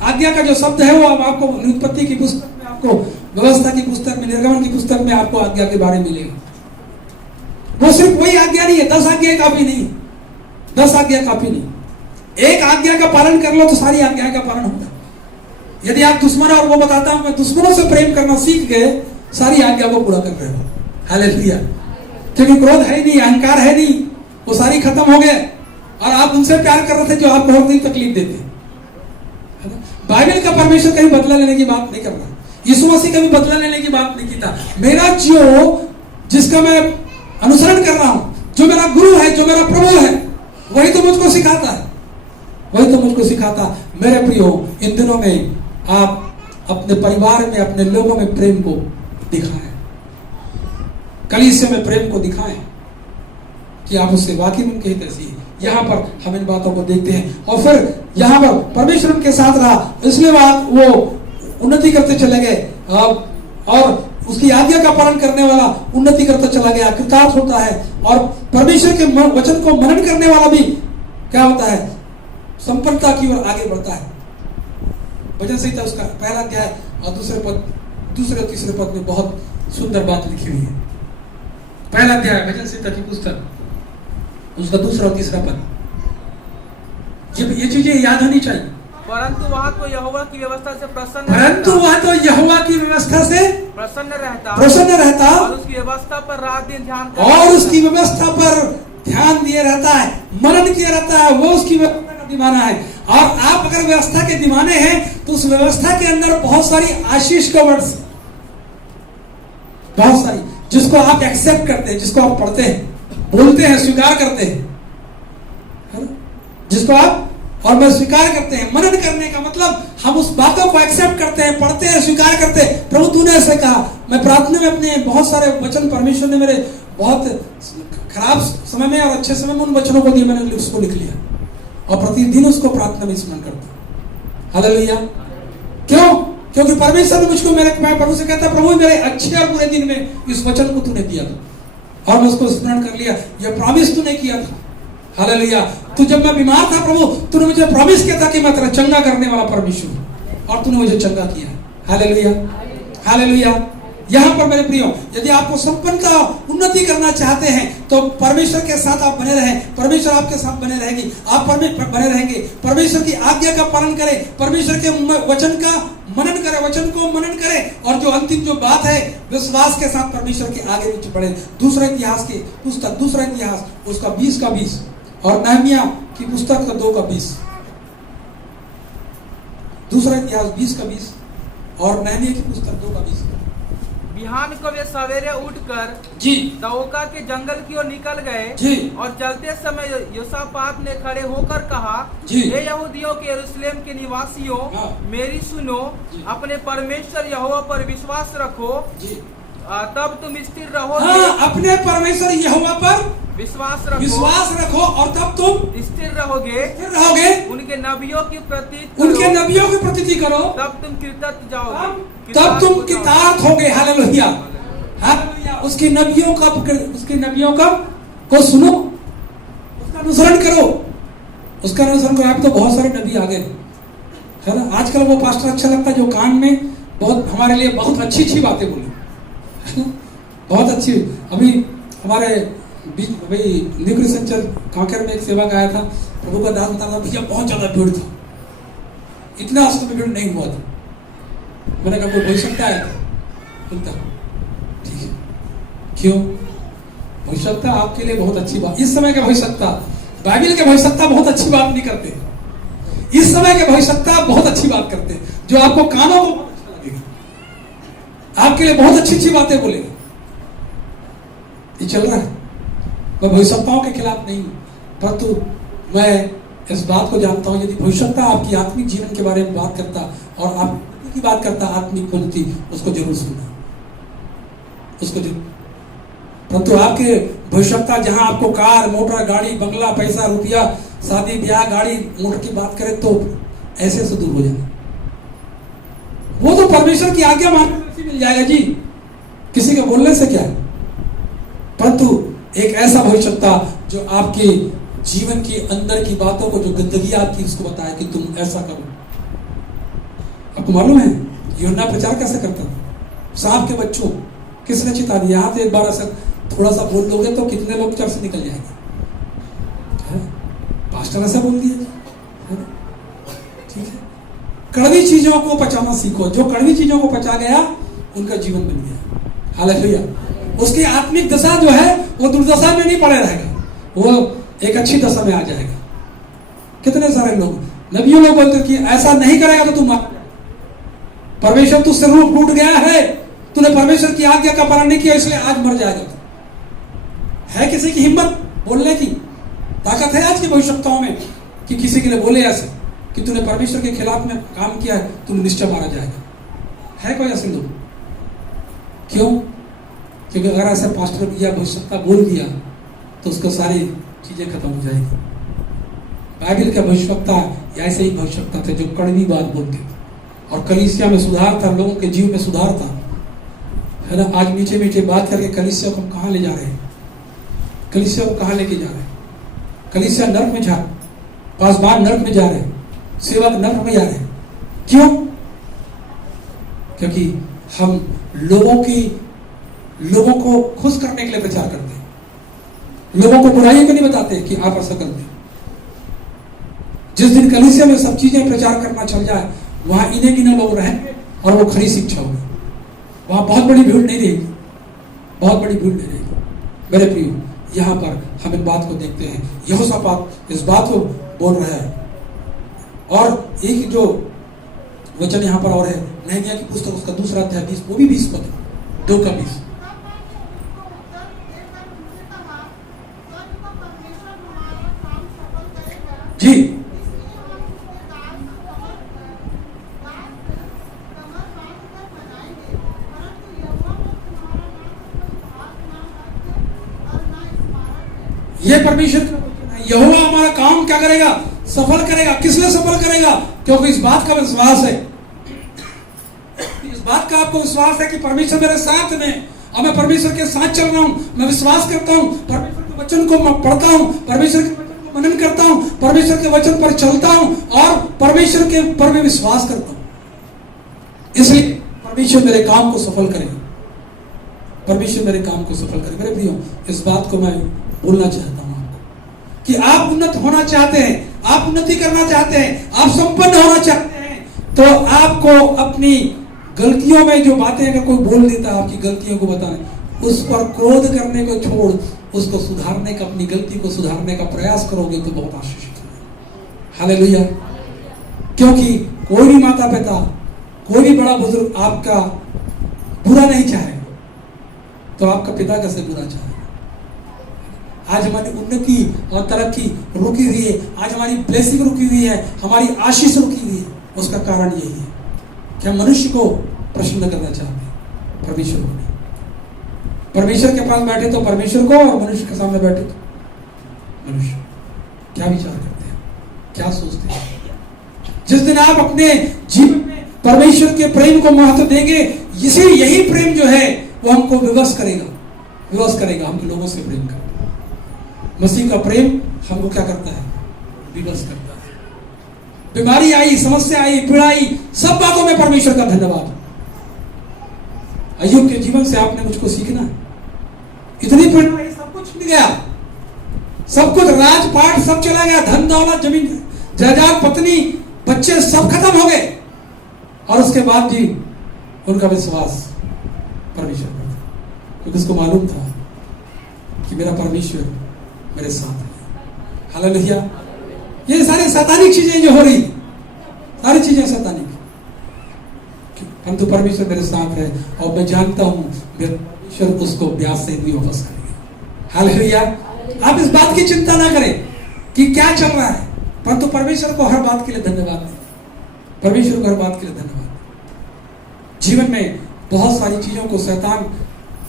आज्ञा का जो शब्द है वो आपको उत्पत्ति की पुस्तक में, आपको व्यवस्था की पुस्तक में, निर्गमन की पुस्तक में आपको आज्ञा के बारे में मिलेगा। वो सिर्फ वही आज्ञा नहीं है, 10 आज्ञा काफी नहीं, 10 आज्ञा काफी नहीं। एक आज्ञा का पालन कर लो तो सारी आज्ञा का पालन होगा। यदि आप दुश्मन, और वो बताता हूं मैं, दुश्मनों से प्रेम करना सीख गए, सारी आज्ञा को पूरा कर रहे हो। हालेलुया। क्योंकि क्रोध है नहीं, अहंकार है नहीं, वो सारी खत्म हो गए और आप उनसे प्यार कर रहे थे जो आपको हर दिन तकलीफ देते। बाइबल का परमेश्वर कभी बदला लेने की बात नहीं कर रहा। यीशु मसीह कभी बदला लेने की बात नहीं की था। मेरा जिसका मैं अनुसरण कर रहा हूं, जो मेरा गुरु है, जो मेरा प्रभु है, वही तो मुझको सिखाता है, वही तो मुझको सिखाता। मेरे प्रियो, इन दिनों में आप अपने परिवार में, अपने लोगों में प्रेम को दिखाएं, कलीसिया में प्रेम को दिखाएं कि आप उससे वाकई उनके हित ऐसी। यहाँ पर हम इन बातों को देखते हैं और फिर यहाँ पर परमेश्वर उनके साथ रहा, इसलिए वो उन्नति करते चले गए और उसकी आज्ञा का पालन करने वाला उन्नति करता चला गया, कृतार्थ होता है। और परमेश्वर के वचन को मनन करने वाला भी क्या होता है? संपन्नता की ओर आगे बढ़ता है। भजन संहिता उसका पहला अध्याय और दूसरे और तीसरे पद में बहुत सुंदर बात लिखी हुई है। पहला अध्याय भजन संहिता की पुस्तक, उसका दूसरा और तीसरा पद। ये चीजें याद होनी चाहिए। परंतु वह तो यहोवा की व्यवस्था से प्रसन्न रहता और उसकी व्यवस्था पर रात दिन ध्यान दिए रहता है, मनन किया रहता है। वो उसकी व्यवस्था का दीवाना है। और आप अगर व्यवस्था के दीवाने हैं तो उस व्यवस्था के अंदर बहुत सारी आशीष का वर्ड्स, बहुत सारी, जिसको आप एक्सेप्ट करते हैं, जिसको आप पढ़ते हैं, बोलते हैं, स्वीकार करते हैं। जिसको आप और मैं स्वीकार करते हैं। मनन करने का मतलब हम उस बातों को एक्सेप्ट करते हैं, पढ़ते हैं, स्वीकार करते हैं। प्रभु तूने ऐसे कहा। मैं प्रार्थना में अपने बहुत सारे वचन परमेश्वर ने मेरे बहुत खराब समय में और अच्छे समय में उन वचनों को दिए, मैंने उसको लिख लिया और प्रतिदिन उसको प्रार्थना में स्मरण करता हूं। हालेलुया। क्यों? क्योंकि परमेश्वर ने मुझको मैं प्रभु से कहता प्रभु मेरे अच्छे और बुरे दिन में इस वचन को तूने दिया था और मैं उसको स्मरण कर लिया। यह प्रॉमिस तूने किया था। हालेलुया। तू जब मैं बीमार था प्रभु तूने मुझे प्रॉमिस किया था कि मैं तेरा चंगा करने वाला परमेश्वर हूं और तूने मुझे चंगा किया। Hallelujah, hallelujah. यहाँ पर मेरे प्रियो, यदि आपको संपन्नता उन्नति करना चाहते हैं तो परमेश्वर के साथ आप बने रहें, परमेश्वर आपके साथ बने रहेगी, आप बने रहेंगे। परमेश्वर की आज्ञा का पालन करें, परमेश्वर के वचन का मनन करें, वचन को मनन करें और जो अंतिम जो बात है विश्वास के साथ परमेश्वर के आगे बढ़े। दूसरा इतिहास की पुस्तक, दूसरा इतिहास उसका 20 का 20 और नहमिया की पुस्तक का 2 का 20। दूसरा इतिहास 20 का 20 और नहमिया की पुस्तक 2 का 20। बिहान को वे सवेरे उठकर जी दवोका के जंगल की ओर निकल गए जी और चलते समय योसापात ने खड़े होकर कहा, जी हे यहूदियों के यरूशलेम के निवासियों, हाँ। मेरी सुनो, अपने परमेश्वर यहोवा पर विश्वास रखो, जी तब तुम स्थिर रहोगे। हाँ, अपने परमेश्वर यहोवा पर विश्वास रखो और तब तुम स्थिर रहोगे। उनके नबियों की प्रतीति करो, तब तुम कृतज्ञ जाओगे, तब तुम कृतार्थ होगे। Hallelujah, hallelujah. उसके नबियों का को सुनो, उसका अनुसरण करो, उसका अनुसरण करो। आप तो बहुत सारे नबी आ गए है ना। आजकल वो पास्टर अच्छा लगता है जो कान में बहुत हमारे लिए बहुत अच्छी अच्छी बातें बोले, बहुत अच्छी। अभी हमारे बीच भाई न्यू क्रिश्चियन चर्च कांकेर में एक सेवक आया था, प्रभु का दास बता रहा भैया बहुत ज्यादा भीड़ था, इतना अस्त में भीड़ नहीं हुआ था। मैंने कहा कोई भविष्यवक्ता आया था? बोलता ठीक है। क्यों? भविष्यवक्ता आपके लिए बहुत अच्छी बात, इस समय के भविष्यवक्ता, बाइबल के भविष्यवक्ता बहुत अच्छी बात नहीं करते, इस समय के भविष्यवक्ता बहुत अच्छी बात करते हैं, जो आपको कानों को अच्छा लगेगा, आपके लिए बहुत अच्छी अच्छी बातें बोलेगा। ये चल रहा है। मैं भविष्यवक्ताओं के खिलाफ नहीं हूं, परंतु मैं इस बात को जानता हूं यदि भविष्यवक्ता आपकी आत्मिक जीवन के बारे में बात करता और आप की बात करता आत्मिक उन्नति, उसको जरूर सुनना, उसको जरूर। परंतु आपके भविष्यवक्ता जहां आपको कार, मोटर, गाड़ी, बंगला, पैसा, रुपया, शादी ब्याह, गाड़ी, मोटर की बात करे तो ऐसे से दूर हो जाए। वो तो परमेश्वर की आज्ञा मानने से मिल जाएगा जी, किसी के बोलने से क्या है। परंतु एक ऐसा भविष्यवक्ता जो आपके जीवन के अंदर की बातों को, जो गंदगी आपकी, उसको बताए कि तुम ऐसा करो। आपको मालूम है यूहन्ना प्रचार कैसे करता था? सांप के बच्चों किसने चिता दिया? यहाँ तो एक बार ऐसा थोड़ा सा बोल दोगे तो कितने लोग चर्च से निकल जाएंगे। पास्टर ऐसा बोल दिया, ठीक है। कड़वी चीजों को पचाना सीखो, जो कड़वी चीजों को पचा गया उनका जीवन बन गया। हालेलुया। उसकी आत्मिक दशा जो है वो दुर्दशा में नहीं पड़े रहेगा, वो एक अच्छी दशा में आ जाएगा। कितने सारे लोग नबियों लोग बोलते कि ऐसा नहीं करेगा तो तुम परमेश्वर तुझसे रूप टूट गया है, तूने परमेश्वर की आज्ञा का पालन नहीं किया इसलिए आज मर जाएगा। है किसी की हिम्मत बोलने की? ताकत है आज के भविष्यवक्ताओं में कि किसी के लिए बोले ऐसे कि तूने परमेश्वर के खिलाफ में काम किया है, तुम निश्चय मारा जाएगा? है कोई ऐसे लोग? क्यों? क्योंकि अगर ऐसा पास्टर या भविष्यवक्ता बोल दिया तो उसको सारी चीजें खत्म हो जाएगी। बाइबल का भविष्यवक्ता ऐसे ही भविष्यवक्ता थे जो कड़वी बात बोलते थे और कलीसिया में सुधार था, लोगों के जीव में सुधार था, है ना। आज मीठे मीठे बात करके कलीसिया को हम कहाँ ले जा रहे हैं? कलीसिया को कहाँ लेके जा रहे हैं? कलीसिया नर्क में जा, पासबान नर्क में जा रहे हैं, सेवक नर्क में जा रहे हैं। क्यों? क्योंकि हम लोगों को खुश करने के लिए प्रचार करते हैं, लोगों को बुराइयों को नहीं बताते कि आप ऐसा करते हैं। जिस दिन कलीसिया में सब चीजें प्रचार करना चल जाए, वहां इन्हें गिने लोग रहेंगे और वो खरी शिक्षा होगी, वहां बहुत बड़ी भीड़ नहीं रहेगी, बहुत बड़ी भीड़ नहीं रहेगी। मेरे प्रियो, यहाँ पर हम एक बात को देखते हैं, यहोशापात इस बात को बोल रहा है। और एक जो वचन यहाँ पर और है, नहमिया की पुस्तक उसका दूसरा अध्याय 20, वो भी 20 पद, 2 का 20। जी ये परमेश्वर का वचन है। यहोवा हमारा काम क्या करेगा? सफल करेगा। किस लिए सफल करेगा? क्योंकि इस बात का विश्वास है, इस बात का आपको विश्वास है कि परमेश्वर मेरे साथ में, और मैं परमेश्वर के साथ चल रहा हूं। मैं विश्वास करता हूं, परमेश्वर के वचन को मैं पढ़ता हूं, परमेश्वर के वचन को मनन करता हूं, परमेश्वर के वचन पर चलता हूं और परमेश्वर के ऊपर में विश्वास करता हूं। इसलिए परमेश्वर मेरे काम को सफल करेगा, परमेश्वर मेरे काम को सफल करेगा। मेरे प्रियो, इस बात को मैं बोलना चाहता हूं आपको कि आप उन्नत होना चाहते हैं, आप उन्नति करना चाहते हैं, आप संपन्न होना चाहते हैं, तो आपको अपनी गलतियों में जो बातें अगर कोई बोल देता है, आपकी गलतियों को बताने, उस पर क्रोध करने को छोड़ उसको सुधारने का, अपनी गलती को सुधारने का प्रयास करोगे तो बहुत आशीषित होगा। हालेलुया। क्योंकि कोई भी माता पिता, कोई भी बड़ा बुजुर्ग आपका बुरा नहीं चाहेगा, तो आपका पिता कैसे बुरा चाहेगा? आज हमारी उन्नति और तरक्की रुकी हुई है, आज हमारी ब्लेसिंग रुकी हुई है, हमारी आशीष रुकी हुई है। उसका कारण यही है कि हम मनुष्य को प्रसन्न करना चाहते हैं, परमेश्वर को नहीं। परमेश्वर के पास बैठे तो परमेश्वर को, और मनुष्य के सामने बैठे तो मनुष्य। क्या विचार करते हैं, क्या सोचते हैं? जिस दिन आप अपने जीवन में परमेश्वर के प्रेम को महत्व देंगे, यही प्रेम जो है वो हमको विवश करेगा, हम लोगों से प्रेम करेगा। मसीह का प्रेम हमको क्या करता है? विवश करता है। बीमारी आई, समस्या आई, पीड़ा आई, सब बातों में परमेश्वर का धन्यवाद। अय्यूब के जीवन से आपने मुझको सीखना है। इतनी पीड़ा आई, सब कुछ मिल गया, सब कुछ, राजपाट सब चला गया, धन दौलत, जमीन जायदाद, पत्नी, बच्चे सब खत्म हो गए, और उसके बाद भी उनका विश्वास परमेश्वर पर था, क्योंकि उसको मालूम था कि मेरा परमेश्वर मेरे साथ है। हालेलुया। ये सारी शैतानिक चीजें जो हो रही, सारी चीजें शैतानिक, परंतु परमेश्वर मेरे साथ है, और मैं जानता हूं मेरा परमेश्वर उसको ब्याज से भी वापस करेगा। हालेलुया। आप इस बात की चिंता ना करें कि क्या चल रहा है, परंतु परमेश्वर को हर बात के लिए धन्यवाद दें, परमेश्वर को हर बात के लिए धन्यवाद दें। जीवन में बहुत सारी चीजों को शैतान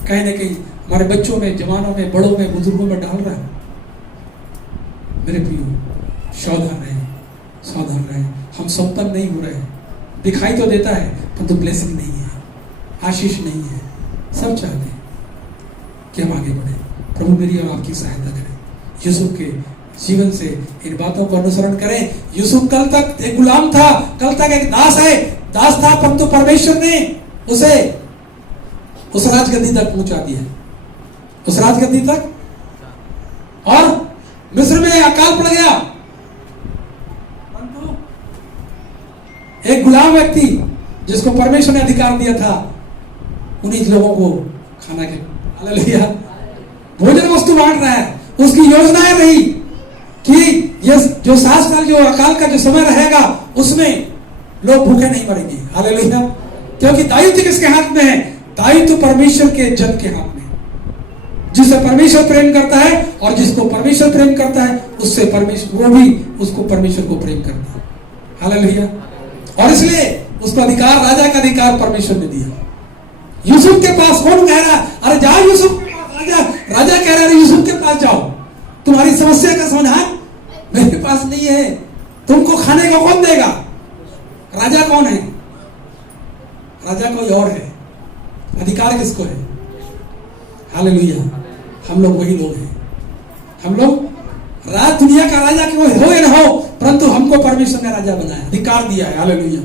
कहीं ना कहीं हमारे बच्चों में, जवानों में, बड़ों में, बुजुर्गों में डाल रहा है। मेरे प्रियो, सावधान रहें, सावधान रहें। हम संपन्न नहीं हो रहे हैं, दिखाई तो देता है परंतु ब्लेसिंग नहीं है, आशीष नहीं है। सब चाहते हैं कि हम आगे बढ़े। प्रभु मेरी और आपकी सहायता करें। यूसुफ के जीवन से इन बातों को अनुसरण करें। यूसुफ कल तक एक गुलाम था, कल तक एक दास था, परंतु परमेश्वर ने उसे उस राजगद्दी तक पहुंचा दिया, उस राजगद्दी तक, और मिस्र में अकाल पड़ गया, परंतु एक गुलाम व्यक्ति जिसको परमेश्वर ने अधिकार दिया था, उन्हीं लोगों को खाना के, हालेलुया, भोजन वस्तु बांट रहा है। उसकी योजनाएं रही कि ये जो 7 साल जो अकाल का जो समय रहेगा, उसमें लोग भूखे नहीं मरेंगे। हालेलुया। क्योंकि दायित्व किसके हाथ में है? दायित्व परमेश्वर के जन के हाथ में। जिसे परमेश्वर प्रेम करता है, और जिसको परमेश्वर प्रेम करता है, उससे परमेश्वर, वो भी उसको परमेश्वर को प्रेम करता है। हालेलुया। और इसलिए उसको अधिकार, राजा का अधिकार परमेश्वर ने दिया। यूसुफ के पास कौन कह रहा, अरे जाओ यूसुफ के पास, राजा कह रहा है यूसुफ के पास जाओ, तुम्हारी समस्या का समाधान मेरे पास नहीं है, तुमको खाने को कौन देगा? राजा कौन है? राजा कोई और है, अधिकार किसको है? हालेलुया। हम लोग वही लोग हैं, हम लोग दुनिया का राजा क्यों हो या ना हो, परंतु हमको परमेश्वर ने राजा बनाया, अधिकार दिया है। Hallelujah,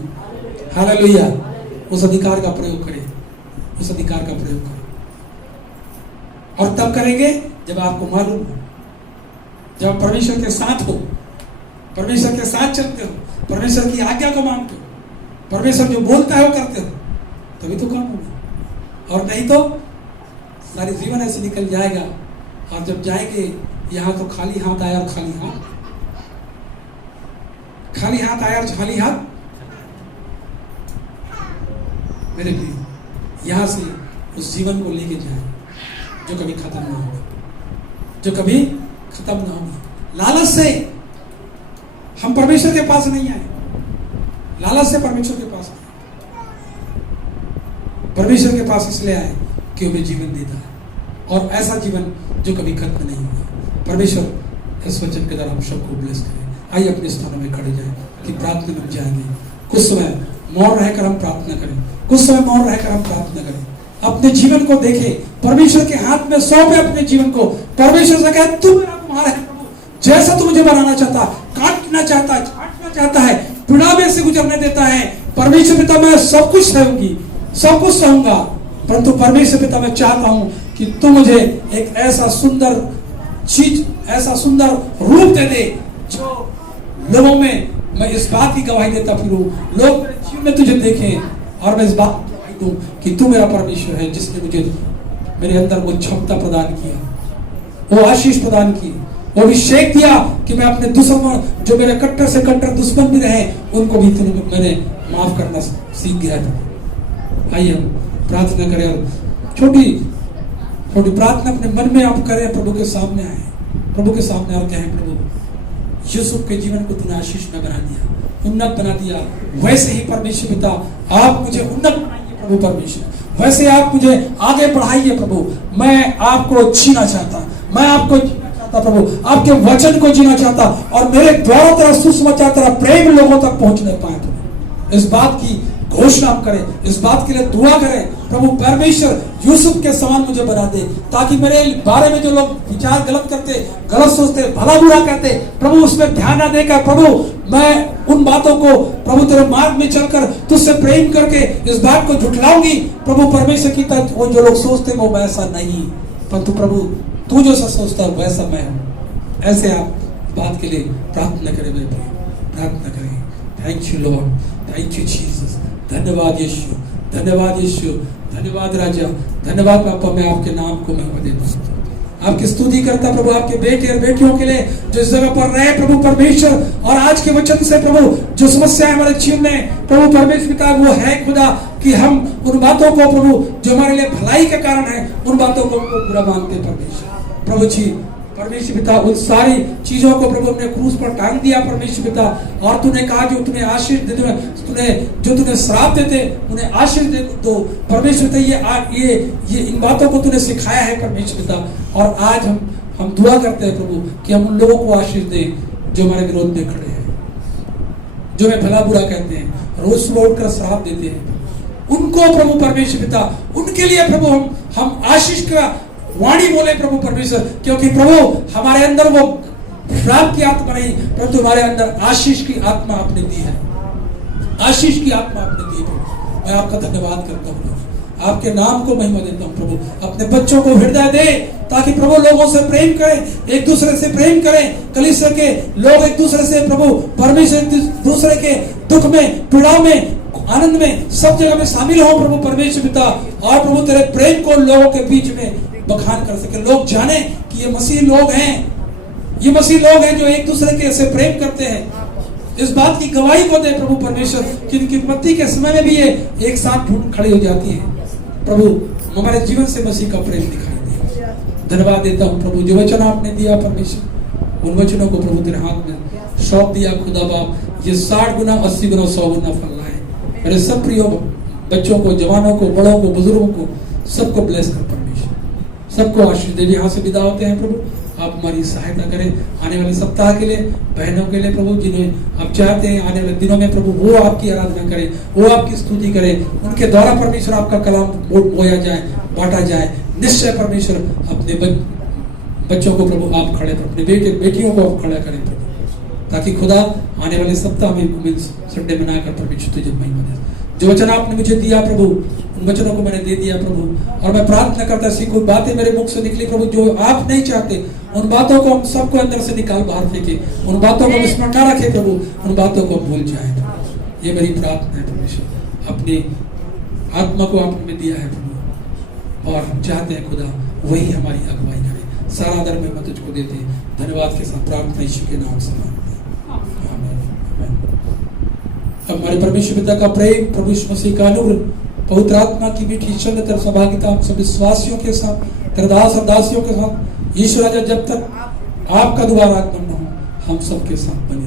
hallelujah. उस अधिकार का प्रयोग करें, उस अधिकार का प्रयोग करें, और तब करेंगे जब आपको मालूम हो, जब परमेश्वर के साथ हो, परमेश्वर के साथ चलते हो, परमेश्वर की आज्ञा को मानते हो, परमेश्वर जो बोलता है वो करते हो, तभी तो काम होगा। और नहीं तो सारी जीवन ऐसे निकल जाएगा, और जब जाएंगे यहां तो खाली हाथ आया और खाली हाथ, खाली हाथ आया और खाली हाथ। मेरे प्रिय, यहां से उस जीवन को लेके जाए जो कभी खत्म ना होगा, जो कभी खत्म ना होगी। लालच से हम परमेश्वर के पास नहीं आए, लालच से परमेश्वर के पास आए, परमेश्वर के पास इसलिए आए कि हमें जीवन देता है, और ऐसा जीवन जो कभी खत्म नहीं होगा। परमेश्वर इस वचन के द्वारा हम सबको ब्लेस करें। आइए अपने स्थानों में खड़े जाएं कि प्रार्थना में जाएंगे। कुछ समय मौन रहकर हम प्रार्थना करें, कुछ समय मौन रहकर हम प्रार्थना करें। अपने जीवन को देखें, परमेश्वर के हाथ में सौंपे अपने जीवन को। परमेश्वर से कहे तू मेरा कुम्हार है प्रभु, जैसा तू मुझे बनाना चाहता, काटना चाहता है, छांटना चाहता है, पीड़ा में से गुजरने देता है। परमेश्वर पिता मैं सब कुछ सहूंगी, सब कुछ सहूंगा, परंतु परमेश्वर पिता मैं चाहता हूं कि तू मुझे एक ऐसा सुंदर चीज, ऐसा सुंदर रूप दे दे जो लोगों में मैं इस बात की गवाही देता फिरूं, लोग मेरे जीवन में तुझे देखें और मैं इस बात की गवाही दूं कि तू मेरा परमेश्वर है जिसने मुझे मेरे अंदर वो क्षमता प्रदान किया, वो आशीष प्रदान की, वो अभिषेक दिया कि मैं अपने दुश्मन, जो मेरे कट्टर से कट्टर दुश्मन भी रहे, उनको भी तूने मैंने माफ करना सीख गया था। आइए हम प्रार्थना करें और छोटी छोटी प्रार्थना अपने मन में आप करें, प्रभु के सामने आए, प्रभु के सामने और कहें प्रभु यूसुफ के जीवन को तूने आशीष में बना दिया, उन्नत बना दिया, वैसे ही परमेश्वर पिता आप मुझे उन्नत बनाइए प्रभु परमेश्वर, वैसे आप मुझे आगे बढ़ाइए प्रभु। मैं आपको जीना चाहता, मैं आपको जीना चाहता प्रभु, आपके वचन को जीना चाहता और मेरे द्वारा तेरा सुसमाचार, तेरा प्रेम लोगों तक पहुंचने पाए प्रभु। इस बात की घोषणा हम करें, इस बात के लिए दुआ करें प्रभु परमेश्वर यूसुफ के समान मुझे बना दे, ताकि मेरे बारे में जो लोग विचार गलत करते, गलत सोचते, भला बुरा कहते, प्रभु उसमें ध्यान न देकर प्रभु मैं उन बातों को प्रभु तेरे मार्ग में चलकर तुझसे प्रेम करके इस बात को झुठलाऊंगी प्रभु परमेश्वर की तरह। वो जो लोग सोचते वो वैसा नहीं, परंतु प्रभु तू जो सा सोचता है वैसा मैं हूँ। ऐसे आप बात के लिए प्रार्थना करें, मेरे भाई प्रार्थना करें। Thank you lord, thank you Jesus, धन्यवाद यीशु, धन्यवाद यीशु, धन्यवाद राजा, धन्यवाद पापा। मैं आपके नाम को महिमा देता हूं, आपकी स्तुति करता प्रभु, आपके बेटे और बेटियों के लिए जो इस जगह पर रहे प्रभु परमेश्वर, और आज के वचन से प्रभु जो समस्या हमारे जीवन में प्रभु परमेश्वर पिता वो है खुदा कि हम उन बातों को प्रभु जो हमारे लिए भलाई का कारण है, उन बातों को बुरा मानते परमेश्वर। प्रभु जी परमेश्वर पिता उन सारी चीजों को प्रभु अपने क्रूस पर टांग दिया परमेश्वर पिता, और तूने कहा जो तुम्हें आशीष दे दो, तूने जो तुम्हें श्राप देते उन्हें आशीष दे दो परमेश्वर पिता। ये इन बातों को तूने सिखाया है परमेश्वर पिता, और आज हम दुआ करते हैं प्रभु कि हम उन लोगों को आशीष दें जो हमारे विरोध में खड़े हैं, जो हमें भला बुरा कहते हैं, रोज सुबह उठकर श्राप देते हैं, उनको प्रभु परमेश्वर पिता उनके लिए प्रभु हम आशीष का वाणी बोले प्रभु परमेश्वर, क्योंकि प्रभु हमारे अंदर वो श्राप की आत्मा नहीं परंतु हमारे अंदर आशीष की आत्मा आपने दी है, आशीष की आत्मा आपने दी है। मैं आपका धन्यवाद करता हूँ, आपके नाम को महिमा देता हूँ प्रभु। अपने बच्चों को हृदय दे ताकि प्रभु लोगों से प्रेम करें, एक दूसरे से प्रेम करें, कलीसिया के लोग एक दूसरे से प्रभु परमेश्वर दूसरे के दुख में, पीड़ा में, आनंद में, सब जगह में शामिल हो प्रभु परमेश्वर पिता, और प्रभु तेरे प्रेम को लोगों के बीच में बखान कर सके, लोग जाने कि ये मसीह लोग हैं, ये मसीह लोग हैं जो एक दूसरे के से प्रेम करते हैं। इस बात की गवाही को दे प्रभु परमेश्वर कि इनकी विपत्ति के समय में भी ये एक साथ ढूंढ खड़ी हो जाती है। प्रभु हमारे जीवन से मसीह का प्रेम दिखाई दिया। धन्यवाद देता हूँ प्रभु जो वचन आपने दिया परमेश्वर, उन वचनों को प्रभु तेरे हाथ में सौंप दिया खुदा बाप, ये 60 गुना 80 गुना 100 गुना फल लाए। मेरे सब प्रिय बच्चों को, जवानों को, बड़ों को, बुजुर्गों को, सबको ब्लेस कर परमेश्वर, सबको आशीष दे। यहाँ से विदा होते हैं प्रभु, आप हमारी सहायता करें आने वाले सप्ताह के लिए, बहनों के लिए प्रभु जिन्हें आप चाहते हैं आने वाले दिनों में प्रभु वो आपकी आराधना करें, वो आपकी स्तुति करें, उनके द्वारा परमेश्वर आपका कलाम बोया जाए, बांटा जाए। निश्चय परमेश्वर अपने बच्चों को प्रभु आप खड़े, अपने बेटे बेटियों को आप खड़ा करें प्रभु, ताकि खुदा आने वाले सप्ताह में संडे बनाकर परमेश्वर तुझे महिमा दे। जो वचन आपने मुझे दिया प्रभु, उन वचनों को मैंने दे दिया प्रभु, और मैं प्रार्थना करता सी कोई बातें मेरे मुख से निकली प्रभु जो आप नहीं चाहते, उन बातों को हम सबको अंदर से निकाल बाहर फेंके, उन बातों को स्मरण न रखे प्रभु, उन बातों को भूल जाए। ये मेरी प्रार्थना है परमेश्वर, अपनी आत्मा को आपने दिया है प्रभु, और हम चाहते हैं खुदा वही हमारी अगुवाई करे। सारा आदर में तुझको देते हैं, धन्यवाद के साथ प्रार्थना यीशु के नाम से मांगते हैं, आमीन। हमारे परमेश्वर पिता का प्रेम, प्रभु यीशु मसीह का अनुग्रह, पवित्र आत्मा की मीठी संगत सहभागिता हम सब विश्वासियों के साथ, तेरे दास और दासियों के साथ, ईश्वर राजा जब तक आपका दोबारा आगमन न हो हम सबके साथ बने